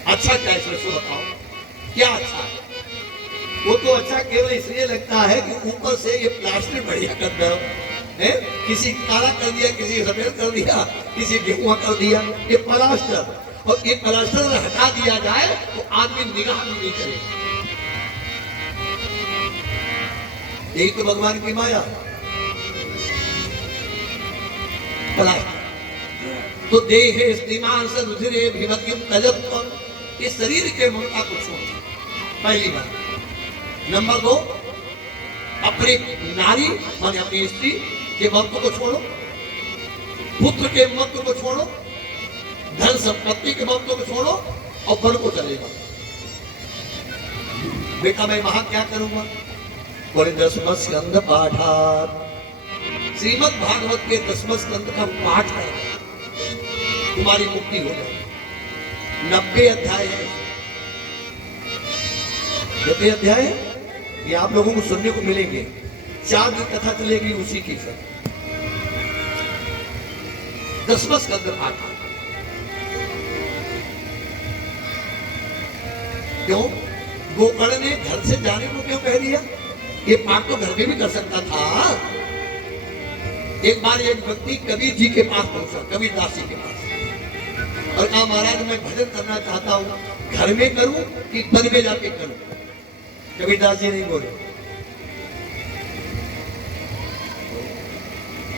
अच्छा क्या इसमें सो बताओ, क्या अच्छा है? वो तो अच्छा केवल इसलिए लगता है कि ऊपर से ये प्लास्टर बढ़िया कर दो है, किसी काला कर दिया, किसी सफेद कर दिया, किसी गेहुआ कर दिया, ये प्लास्टर। और ये प्लास्टर हटा दिया जाए तो आदमी निगाह भी नहीं करेगा। यही तो भगवान की माया। तो देहे स्त्रीमांस रुधिरे भीमतिम तजत्वं, इस शरीर के ममता को छोड़ो, पहली बात। नंबर 2, अपने नारी माने अपनी स्त्री के ममत्व को छोड़ो, पुत्र के ममत्व को छोड़ो, धन संपत्ति के ममत्व को छोड़ो और वन को चले जाओ। बेटा मैं वहां क्या करूंगा? बोले 10वां स्कंद पाठात, श्रीमद् भागवत के 10वां स्कंद का पाठ कर, तुम्हारी मुक्ति हो जाए। 90 अध्याय है, 90 अध्याय ये आप लोगों को सुनने को मिलेंगे। 4 दिन कथा चलेगी उसी की। 10वां स्कंद पाठ। क्यों? गोकर्ण ने घर से जाने को क्यों कह दिया? ये पाठ तो घर में भी कर सकता था। एक बार एक व्यक्ति कबीर जी के पास पहुंचा, कबीर दास जी के पास, और कहा महाराज मैं भजन करना चाहता हूँ, घर में करूं कि वन में जाके करूं? कबीर दास जी नहीं बोले।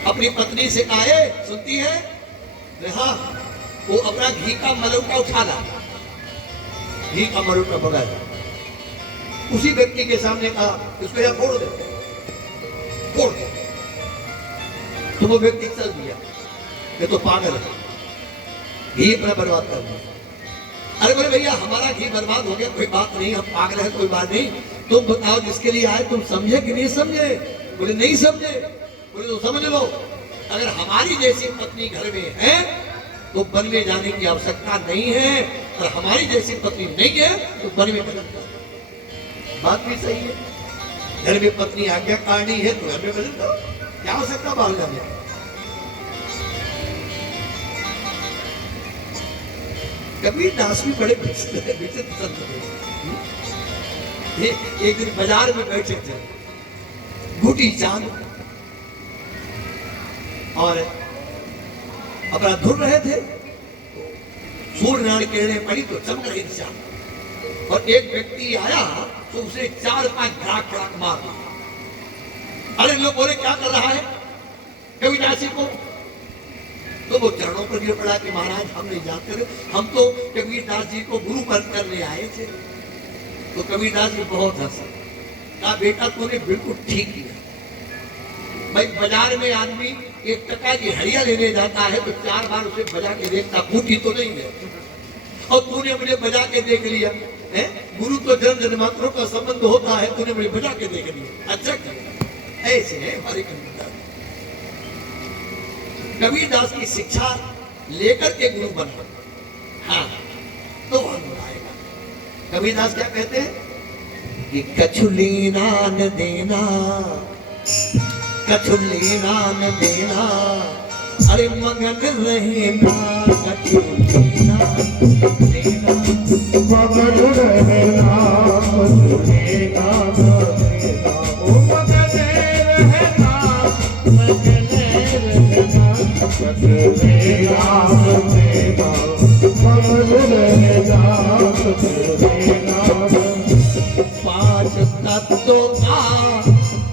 अपनी पत्नी से कहा सुनती है? हाँ। वो अपना घी का मलौटा उठा ला, घी का मलौटा बगाया, उसी व्यक्ति के सामने कहा इसको यहाँ फोड़ दे, फोड़ दे। तो वो व्यक्ति चल दिया, ये तो पागल है, घी अपना बर्बाद कर दिया। अरे बोले भैया हमारा घी बर्बाद हो गया, कोई बात नहीं, हम पागल है, कोई बात नहीं, तुम बताओ जिसके लिए आए तुम समझे कि नहीं समझे? बोले नहीं समझे। बोले तो समझ लो, अगर हमारी जैसी पत्नी घर में है तो वन में जाने की आवश्यकता नहीं है, और हमारी जैसी पत्नी नहीं है तो वन में भजन करो। बात भी सही है, घर में पत्नी आज्ञाकारिणी है तो घर में भजन करो, क्या आवश्यकता बाहर जाने की? कबीर दास भी बड़े विचित्र संत थे। एक दिन बाजार में बैठे थे, बूटी चांद और अपना धुन रहे थे, सूर्य नारायण किरणें पड़ी तो चमक रही थी चांद, और एक व्यक्ति आया तो उसे 4-5 धड़ाक धड़ाक मार दिया। अरे लोग बोले क्या कर रहा है? कबीरदास जी को। तो वो चरणों पर गिर पड़ा कि महाराज हम नहीं जानते थे, हम तो कबीरदास जी को गुरु बन करने आए थे। तो कबीरदास जी बहुत हंसे, कहा बेटा तूने बिल्कुल ठीक किया। भाई बाजार में आदमी 1 टका की हड़िया लेने जाता है तो 4 बार उसे बजा के देखता, बूटी तो नहीं है, और तूने मुझे बजा के देख लिया है। गुरु तो जन्म जन्मांतरों का संबंध होता है, तूने मुझे बजा के देख लिया, अच्छा किया। ऐसे है हमारे कबीरदास। कबीरदास की शिक्षा लेकर के गुरु बना, हाँ तो आनंद आएगा। कबीरदास क्या कहते हैं कि कछु लेना न देना, कछु लेना न देना, अरे मगन रहना, कछु लेना न देना, मगन रहना, कछु लेना न देना, ओ मगन रहना, मगन रहना, कछु लेना न देना, मगन रहना, कछु लेना न देना। 5 तत्वों का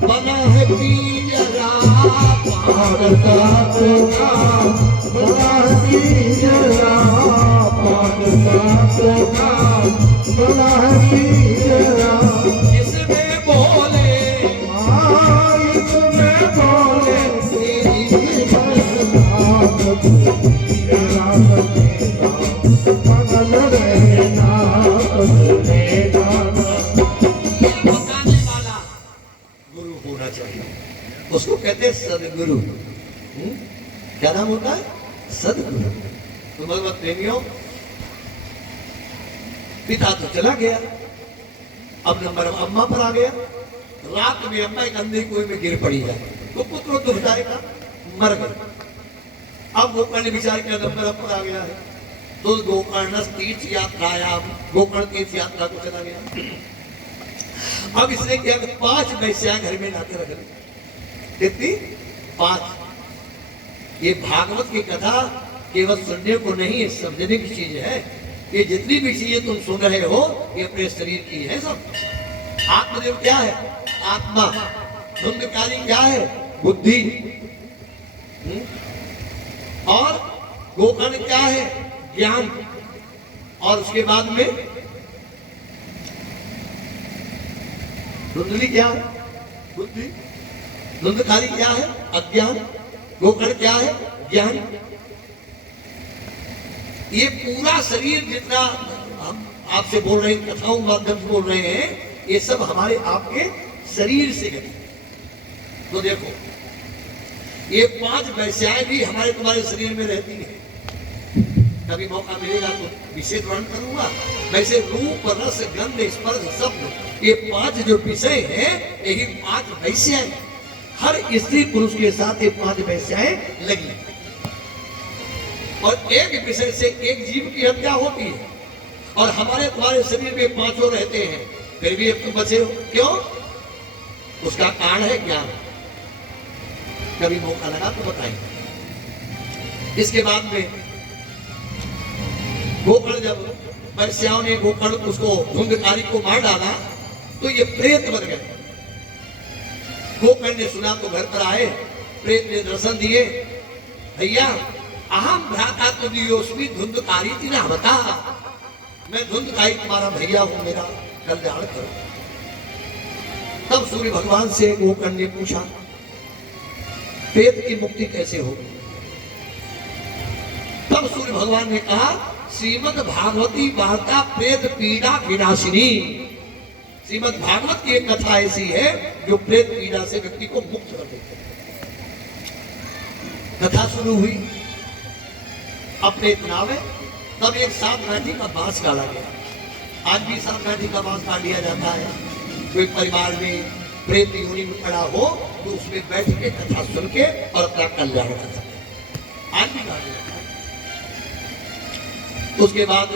बना है पिंजरा, 5 तत्वों का बड़ा पिंजरा, 5 तत्वों का बड़ा पिंजरा, इसमें बोले इसमें बोले तेरी राम राम देना, मगन रहना, लेना बताने वाला गुरु होना चाहिए। उसको कहते हैं सदगुरु। क्या नाम होता है? सदगुरु। तो भगवत प्रेमियों, पिता तो चला गया, अब नंबर अम्मा पर आ गया। रात में अम्मा एक अंधे कुएं में गिर पड़ी है, तो पुत्र दुखदायका मर गए। अब गोकर्ण विचार के नंबर पर आ गया है, तो गोकर्ण तीर्थ यात्रायाम, गोकर्ण तीर्थ यात्रा को चला गया। अब इसने क्या 5 वैश्याएं घर में लाके रख ली। कितनी? 5। ये भागवत की कथा केवल सुनने को नहीं है, समझने की चीज है। ये जितनी भी चीजें तुम सुन रहे हो ये अपने शरीर की है सब। आत्मदेव क्या है? आत्मा। धुंधकारी क्या है? बुद्धि। और गोकर्ण क्या है? ज्ञान। और उसके बाद में धुंधली क्या है? बुद्धि। धुंधकारी क्या है? अज्ञान। गोकर्ण क्या है? ज्ञान। ये पूरा शरीर जितना हम आपसे बोल रहे हैं, कथाओं माध्यम से बोल रहे हैं, ये सब हमारे आपके शरीर से गई। तो देखो ये 5 वैश्याएं भी हमारे तुम्हारे शरीर में रहती है। कभी मौका मिलेगा तो विशेष वर्णन करूंगा। वैसे रूप, रस, गंध, स्पर्श, शब्द, ये 5 जो विषय हैं, यही 5 वैश्याएं। हर स्त्री पुरुष के साथ ये 5 वैश्याएं लगी। और एक विषय से एक जीव की हत्या होती है, और हमारे तुम्हारे शरीर में 5 रहते हैं, फिर भी अब तुम बचे हो। क्यों? उसका कारण है ज्ञान। कभी मौका लगा तो बताएंगे। इसके बाद में गोकर्ण, जब वैश्याओं ने गोकर्ण उसको धुंधकारी को मार डाला तो ये प्रेत बन गए। गोकर्ण ने सुना तो घर पर आए, प्रेत ने दर्शन दिए। भैया अहम भ्राता तुदियोस्मि धुंधकारी तीना बता, मैं धुंधकारी तुम्हारा भैया हूं, मेरा कल्याण करो। तब सूर्य भगवान से गोकर्ण ने पूछा प्रेत की मुक्ति कैसे होगी? तब सूर्य भगवान ने कहा श्रीमद् भागवती वार्ता प्रेत पीड़ा विनाशिनी। श्रीमद् भागवत की एक कथा ऐसी है जो प्रेत पीड़ा से व्यक्ति को मुक्त कर देती है। कथा शुरू हुई, अपने नावे तब एक 7 गांठी का बांस काटा गया। आज भी 7 गांठी का बांस काट लिया जाता है। कोई परिवार में प्रेत योनि में पड़ा हो तो उसमें बैठ के कथा सुन के और अपना कल्याण कर सकते हैं। आज भी काट जाता है। उसके बाद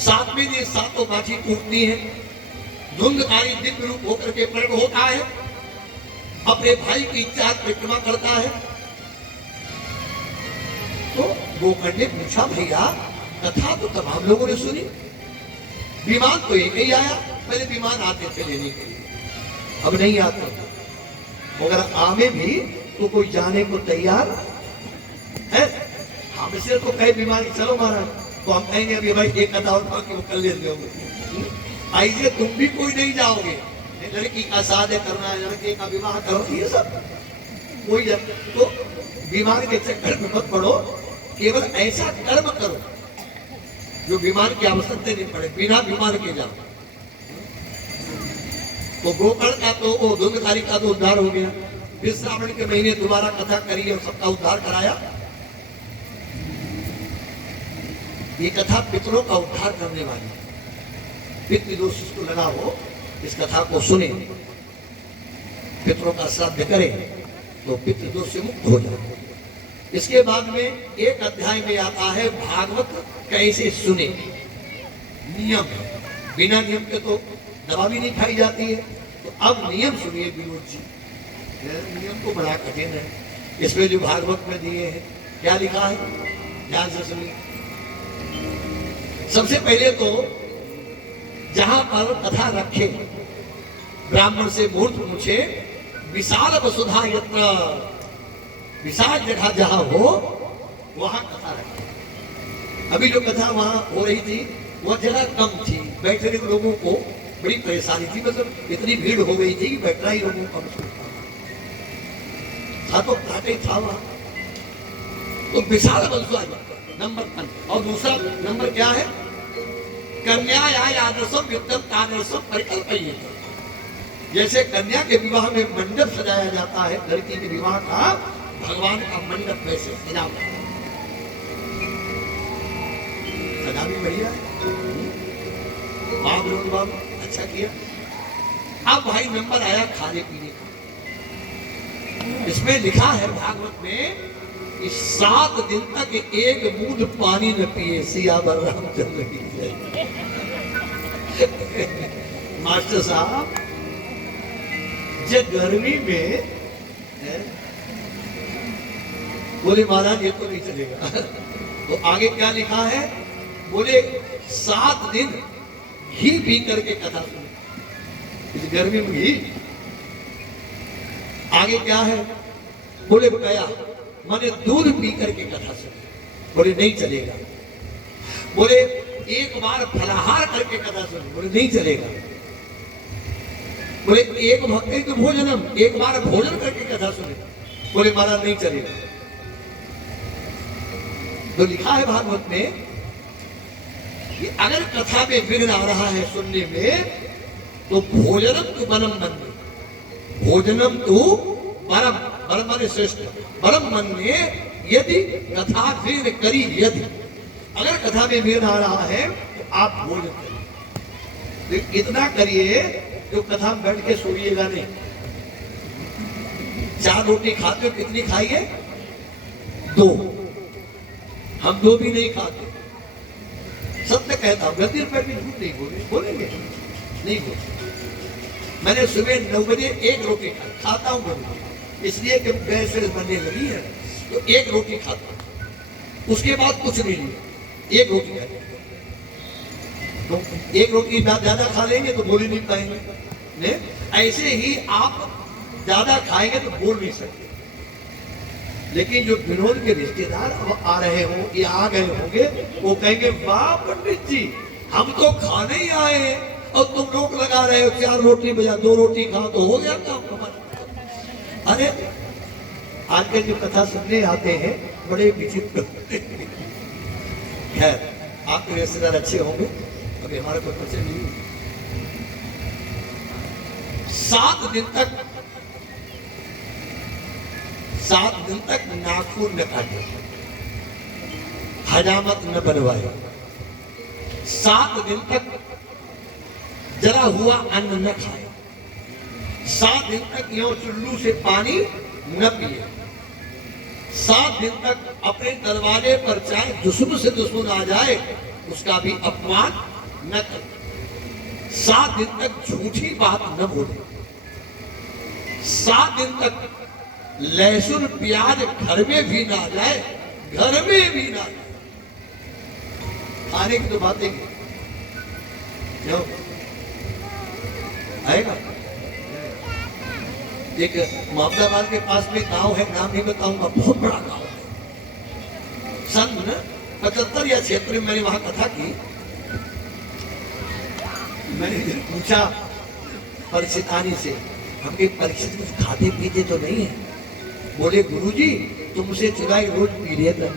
7वें दिन 7 गांठी टूटती है। धुंधकारी दिव्य रूप होकर के प्रकट होता है, अपने भाई की इच्छा परिक्रमा करता है। तो गोकर्ण ने पूछा भैया कथा तो तमाम लोगों ने सुनी, विमान तो एक ही आया, पहले विमान आते थे लेने के लिए, अब नहीं आते। मगर आमे भी उसको कोई जाने को तैयार है? हमसे तो कई बीमारी चलो महाराज, तो हम कहेंगे अभी भाई एक कथा और बाकी वो कर लेते होंगे। ऐसे तुम भी कोई नहीं जाओगे, लड़की का शादी करना है, लड़के का विवाह करना, ये सब कोई तो बीमार के चक्कर में मत पड़ो। केवल ऐसा कर्म करो जो बीमार की आवश्यकता नहीं पड़े, बिना बीमार के जाओ। तो गोकर्ण का तो वो धुंधकारी का तो उद्धार हो गया, फिर श्रावण के महीने दोबारा कथा करी और सबका उद्धार कराया। ये कथा पितरों का उद्धार करने वाली है। पितृदोष को लगा हो इस कथा को सुने, पितरों का श्राद्ध करें तो पितृदोष से मुक्त हो जाए। इसके बाद में एक अध्याय में आता है भागवत कैसे सुने। नियम, बिना नियम के तो दवा भी नहीं खाई जाती है। तो अब नियम सुनिए विनोद जी, नियम को बड़ा कठिन है। इसमें जो भागवत में दिए हैं क्या लिखा है, ध्यान से सुनिए। सबसे पहले तो जहां पर कथा रखे, ब्राह्मण से मुहूर्त पूछे, विशाल वसुधा यत्र, विशाल जगह जहां हो वहां कथा रखे। अभी जो कथा वहां हो रही थी वह जगह कम थी, बैठे हुए लोगों को बड़ी परेशानी थी, मतलब इतनी भीड़ हो गई थी कि बैठना ही लोगों को कम था, तो घाटे था वहां। तो विशाल वसुधा नंबर 1। और दूसरा नंबर क्या है, कन्या आदर्शम युक्तम तादर्शम परिकल्पयेत। जैसे कन्या के विवाह में मंडप सजाया जाता है, लड़की के विवाह का भगवान का मंडप वैसे सजा भी बढ़िया है। बाबू अच्छा किया। अब भाई नंबर आया खाने पीने का। इसमें लिखा है भागवत में कि 7 दिन तक एक बूंद पानी न पिए, सियावर रामचंद्र की जय। मास्टर साहब जे गर्मी में बोले महाराज ये तो नहीं चलेगा। तो आगे क्या लिखा है, बोले 7 दिन घी पी करके कथा सुने, इस गर्मी में घी। आगे क्या है, बोले गया माने दूध पी करके कथा सुने, बोले नहीं चलेगा। बोले एक बार फलाहार करके कथा सुने, बोले नहीं चलेगा। बोले एक भक्ति तो भोजनम, एक बार भोजन करके कथा सुने, बोले महाराज नहीं चलेगा। तो लिखा है भागवत में कि अगर कथा में विघ्न आ रहा है सुनने में, तो भोजनम तु परम मन्ये, भोजनम तु परम, परम माने श्रेष्ठ, परम मन्ये यदि कथा विघ्न करी, यदि अगर कथा में विघ्न आ रहा है तो आप भोजन करिए, तो इतना करिए जो कथा में बैठ के सोइएगा नहीं। 4 रोटी खाते हो, कितनी खाइए, 2। हम 2 भी नहीं खाते, सत्य कहता हूं, गलती रुपए भी झूठ नहीं बोलेंगे नहीं बोलते। मैंने सुबह 9 बजे 1 रोटी खाता हूं, इसलिए कि गैस बनने लगी है तो 1 रोटी खाता हूं, उसके बाद कुछ नहीं लिया, 1 रोटी खाते। तो 1 रोटी ज्यादा खा लेंगे तो बोल ही नहीं पाएंगे, ने? ऐसे ही आप ज्यादा खाएंगे तो बोल नहीं सकते। लेकिन जो विनोद के रिश्तेदार अब आ रहे हो या आ गए होंगे, वो कहेंगे वाह पंडित जी, हम तो खाने ही आए हैं और तुम रोक लगा रहे हो, 4 रोटी बजा 2 रोटी खाओ तो हो गया काम हमारा। अरे आज के जो कथा सुनने आते हैं बड़े विचित्र खैर आपके रिश्तेदार अच्छे होंगे, अभी हमारा कोई परिचय नहीं। 7 दिन तक नाखून न काटे, हजामत न बनवाए, 7 दिन तक जला हुआ अन्न न खाए, 7 दिन तक यो चुल्लू से पानी न पिए, 7 दिन तक अपने दरवाजे पर चाहे दुश्मन से दुश्मन आ जाए उसका भी अपमान न करे, 7 दिन तक झूठी बात न बोले, 7 दिन तक लहसुन प्याज घर में भी ना जाए, घर में भी ना जाए। खाने की तो बातें क्यों आएगा, एक मोहम्मदाबाद के पास में गांव है, नाम नहीं बताऊंगा, बहुत बड़ा गांव है। सन 75 या 76 में मैंने वहां कथा की। मैंने पूछा परीक्षितानी से, हमके परीक्षित कुछ खाते पीते तो नहीं है? बोले गुरुजी तुमसे चुराई रोज पी लेता।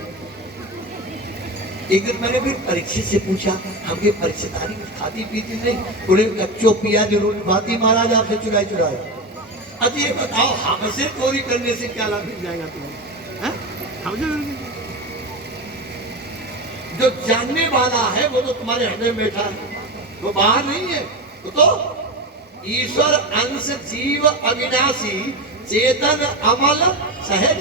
एक दिन मैंने फिर परीक्षित से पूछा, हमके परीक्षितानी कुछ खाती पीती नहीं? बोले कच्चो पिया जो रोज बाती महाराज आपसे चुराई चुराई। अब ये बताओ हमसे चोरी करने से क्या लाभ मिल जाएगा तुम्हें? हमसे जो जानने वाला है वो तो तुम्हारे हृदय में बैठा है, वो बाहर नहीं है। तो ईश्वर अंश जीव अविनाशी चेतन अमल सहज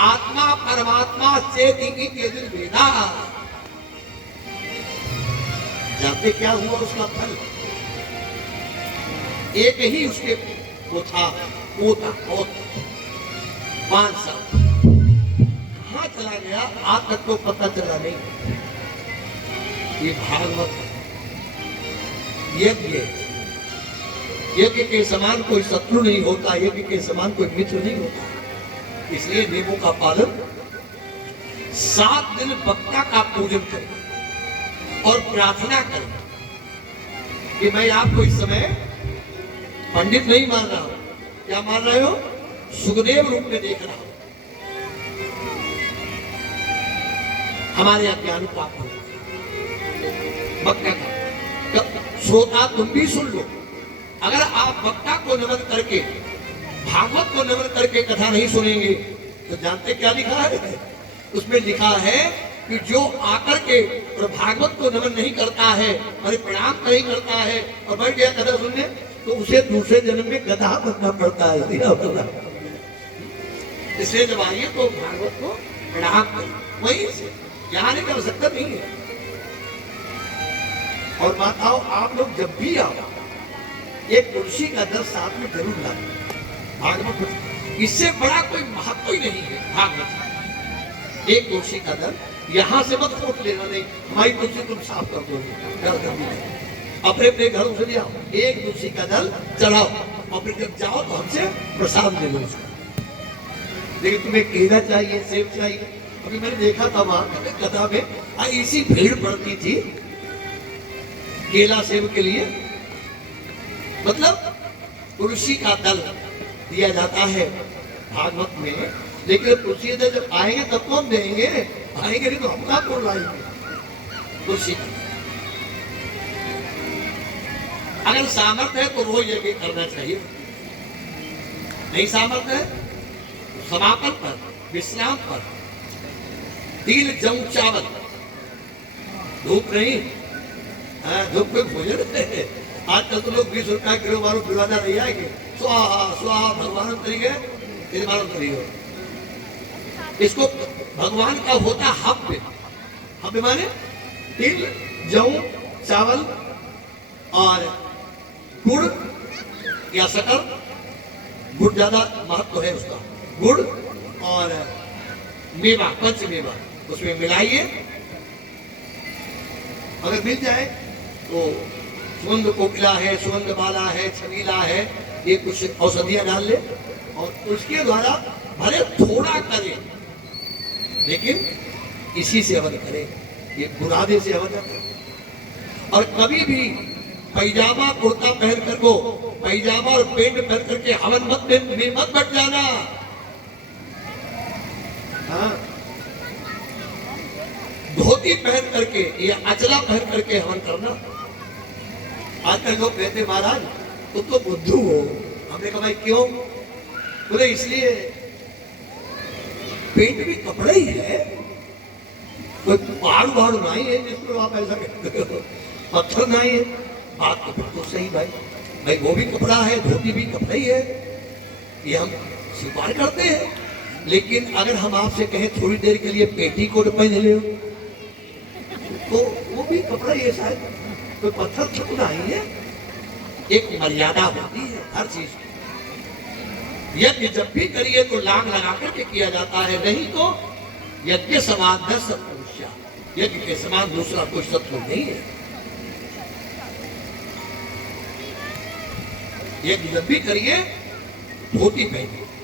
आत्मा परमात्मा चेतिकी के दिल वेदा। जानते क्या हुआ उसका फल? एक ही उसके वो था, पोता 5 साल कहाँ चला गया आज तक तो पता चला नहीं। ये भागवत यज्ञ, यज्ञ के समान कोई शत्रु नहीं होता, यज्ञ के समान कोई मित्र नहीं होता। इसलिए नियमों का पालन, 7 दिन वक्ता का पूजन करें और प्रार्थना करें कि मैं आपको इस समय पंडित नहीं मान रहा हूं। क्या मान रहे हो? सुखदेव रूप में देख रहा हूं। हमारे अज्ञान को आप वक्ता का श्रोता तुम भी सुन लो। अगर आप वक्ता को नमन करके, भागवत को नमन करके कथा नहीं सुनेंगे तो जानते क्या लिखा है? उसमें लिखा है कि जो आकर के और भागवत को नमन नहीं करता है और प्रणाम नहीं करता है और बैठ गया कथा सुनने, तो उसे दूसरे जन्म में गधा बनना पड़ता है। इसलिए जब आइए तो भागवत को प्रणाम करें, वहीं से, यहाँ नहीं कर सकता नहीं है। और माताओं आप लोग जब भी आओ एक तुलसी का दल साथ में जरूर लाए। भागवत इससे बड़ा कोई महत्व ही नहीं है। भागवत एक तुलसी का दल, यहाँ से मत फोट लेना, नहीं हमारी तुलसी तुम साफ कर दो, अपने अपने घरों से ले आओ, एक तुलसी का दल चढ़ाओ और फिर जब जाओ तो हमसे प्रसाद ले लो उसका। लेकिन तुम्हें केला चाहिए, सेब चाहिए। अभी मैंने देखा था वहां कथा में इसी भीड़ पड़ती थी केला सेब के लिए। मतलब तुलसी का दल दिया जाता है भागवत में, लेकिन तुलसी दल जब आएंगे तब तो हम देंगे, आएंगे नहीं तो हम कहाँ तोड़ लाएंगे तुलसी। अगर सामर्थ्य है तो रोज यज्ञ करना चाहिए, नहीं सामर्थ्य है तो समापन पर, विश्राम पर, तिल जौ चावल, धूप नहीं, धूप पे भोजन है। आजकल तो लोग 20 रुपया किलो मारो बिवादा नहीं आएंगे, स्वाहा स्वाहा भगवान करेंगे, फिर मालूम करिए। इसको भगवान का होता हव्य, हव्य माने तिल जौ चावल और गुड़ या शक्कर, गुड़ ज्यादा महत्व है उसका, गुड़ और मेवा, पंच मेवा उसमें मिलाइए। अगर मिल जाए तो सुगंध कोकिला है, सुगंध बाला है, छबीला है, ये कुछ औषधियां डाल ले और उसके द्वारा भले थोड़ा करें लेकिन इसी से हवन करें। ये बुरादे से हवन करें। और कभी भी पैजामा कुर्ता पहन कर को, पैजामा और पेंट पहन करके हवन मत बैठ जाना। हाँ, धोती पहन करके या अचला पहन करके हवन करना। आजकल लोग कहते महाराज तुम तो बुद्धू हो। हमने कहा भाई क्यों? बोले इसलिए पेंट भी कपड़ा ही है, कोई पहाड़ नहीं है जिसको आप ऐसा कहते हो, पत्थर नहीं है। बात तो बिल्कुल सही भाई, भाई वो भी कपड़ा है, धोती भी कपड़ा ही है, ये हम स्वीकार करते हैं। लेकिन अगर हम आपसे कहें थोड़ी देर के लिए पेटीकोट पहन ले तो वो भी कपड़ा ही है, शायद कोई पत्थर छुपना ही है। एक मर्यादा होती है हर चीज की। यज्ञ जब भी करिए तो लाग लगा करके किया जाता है, नहीं तो यज्ञ समान न सत्पुरुष्या, यज्ञ के समान दूसरा कोई शत्रु नहीं है। यज्ञ जब भी करिए धोती पहनी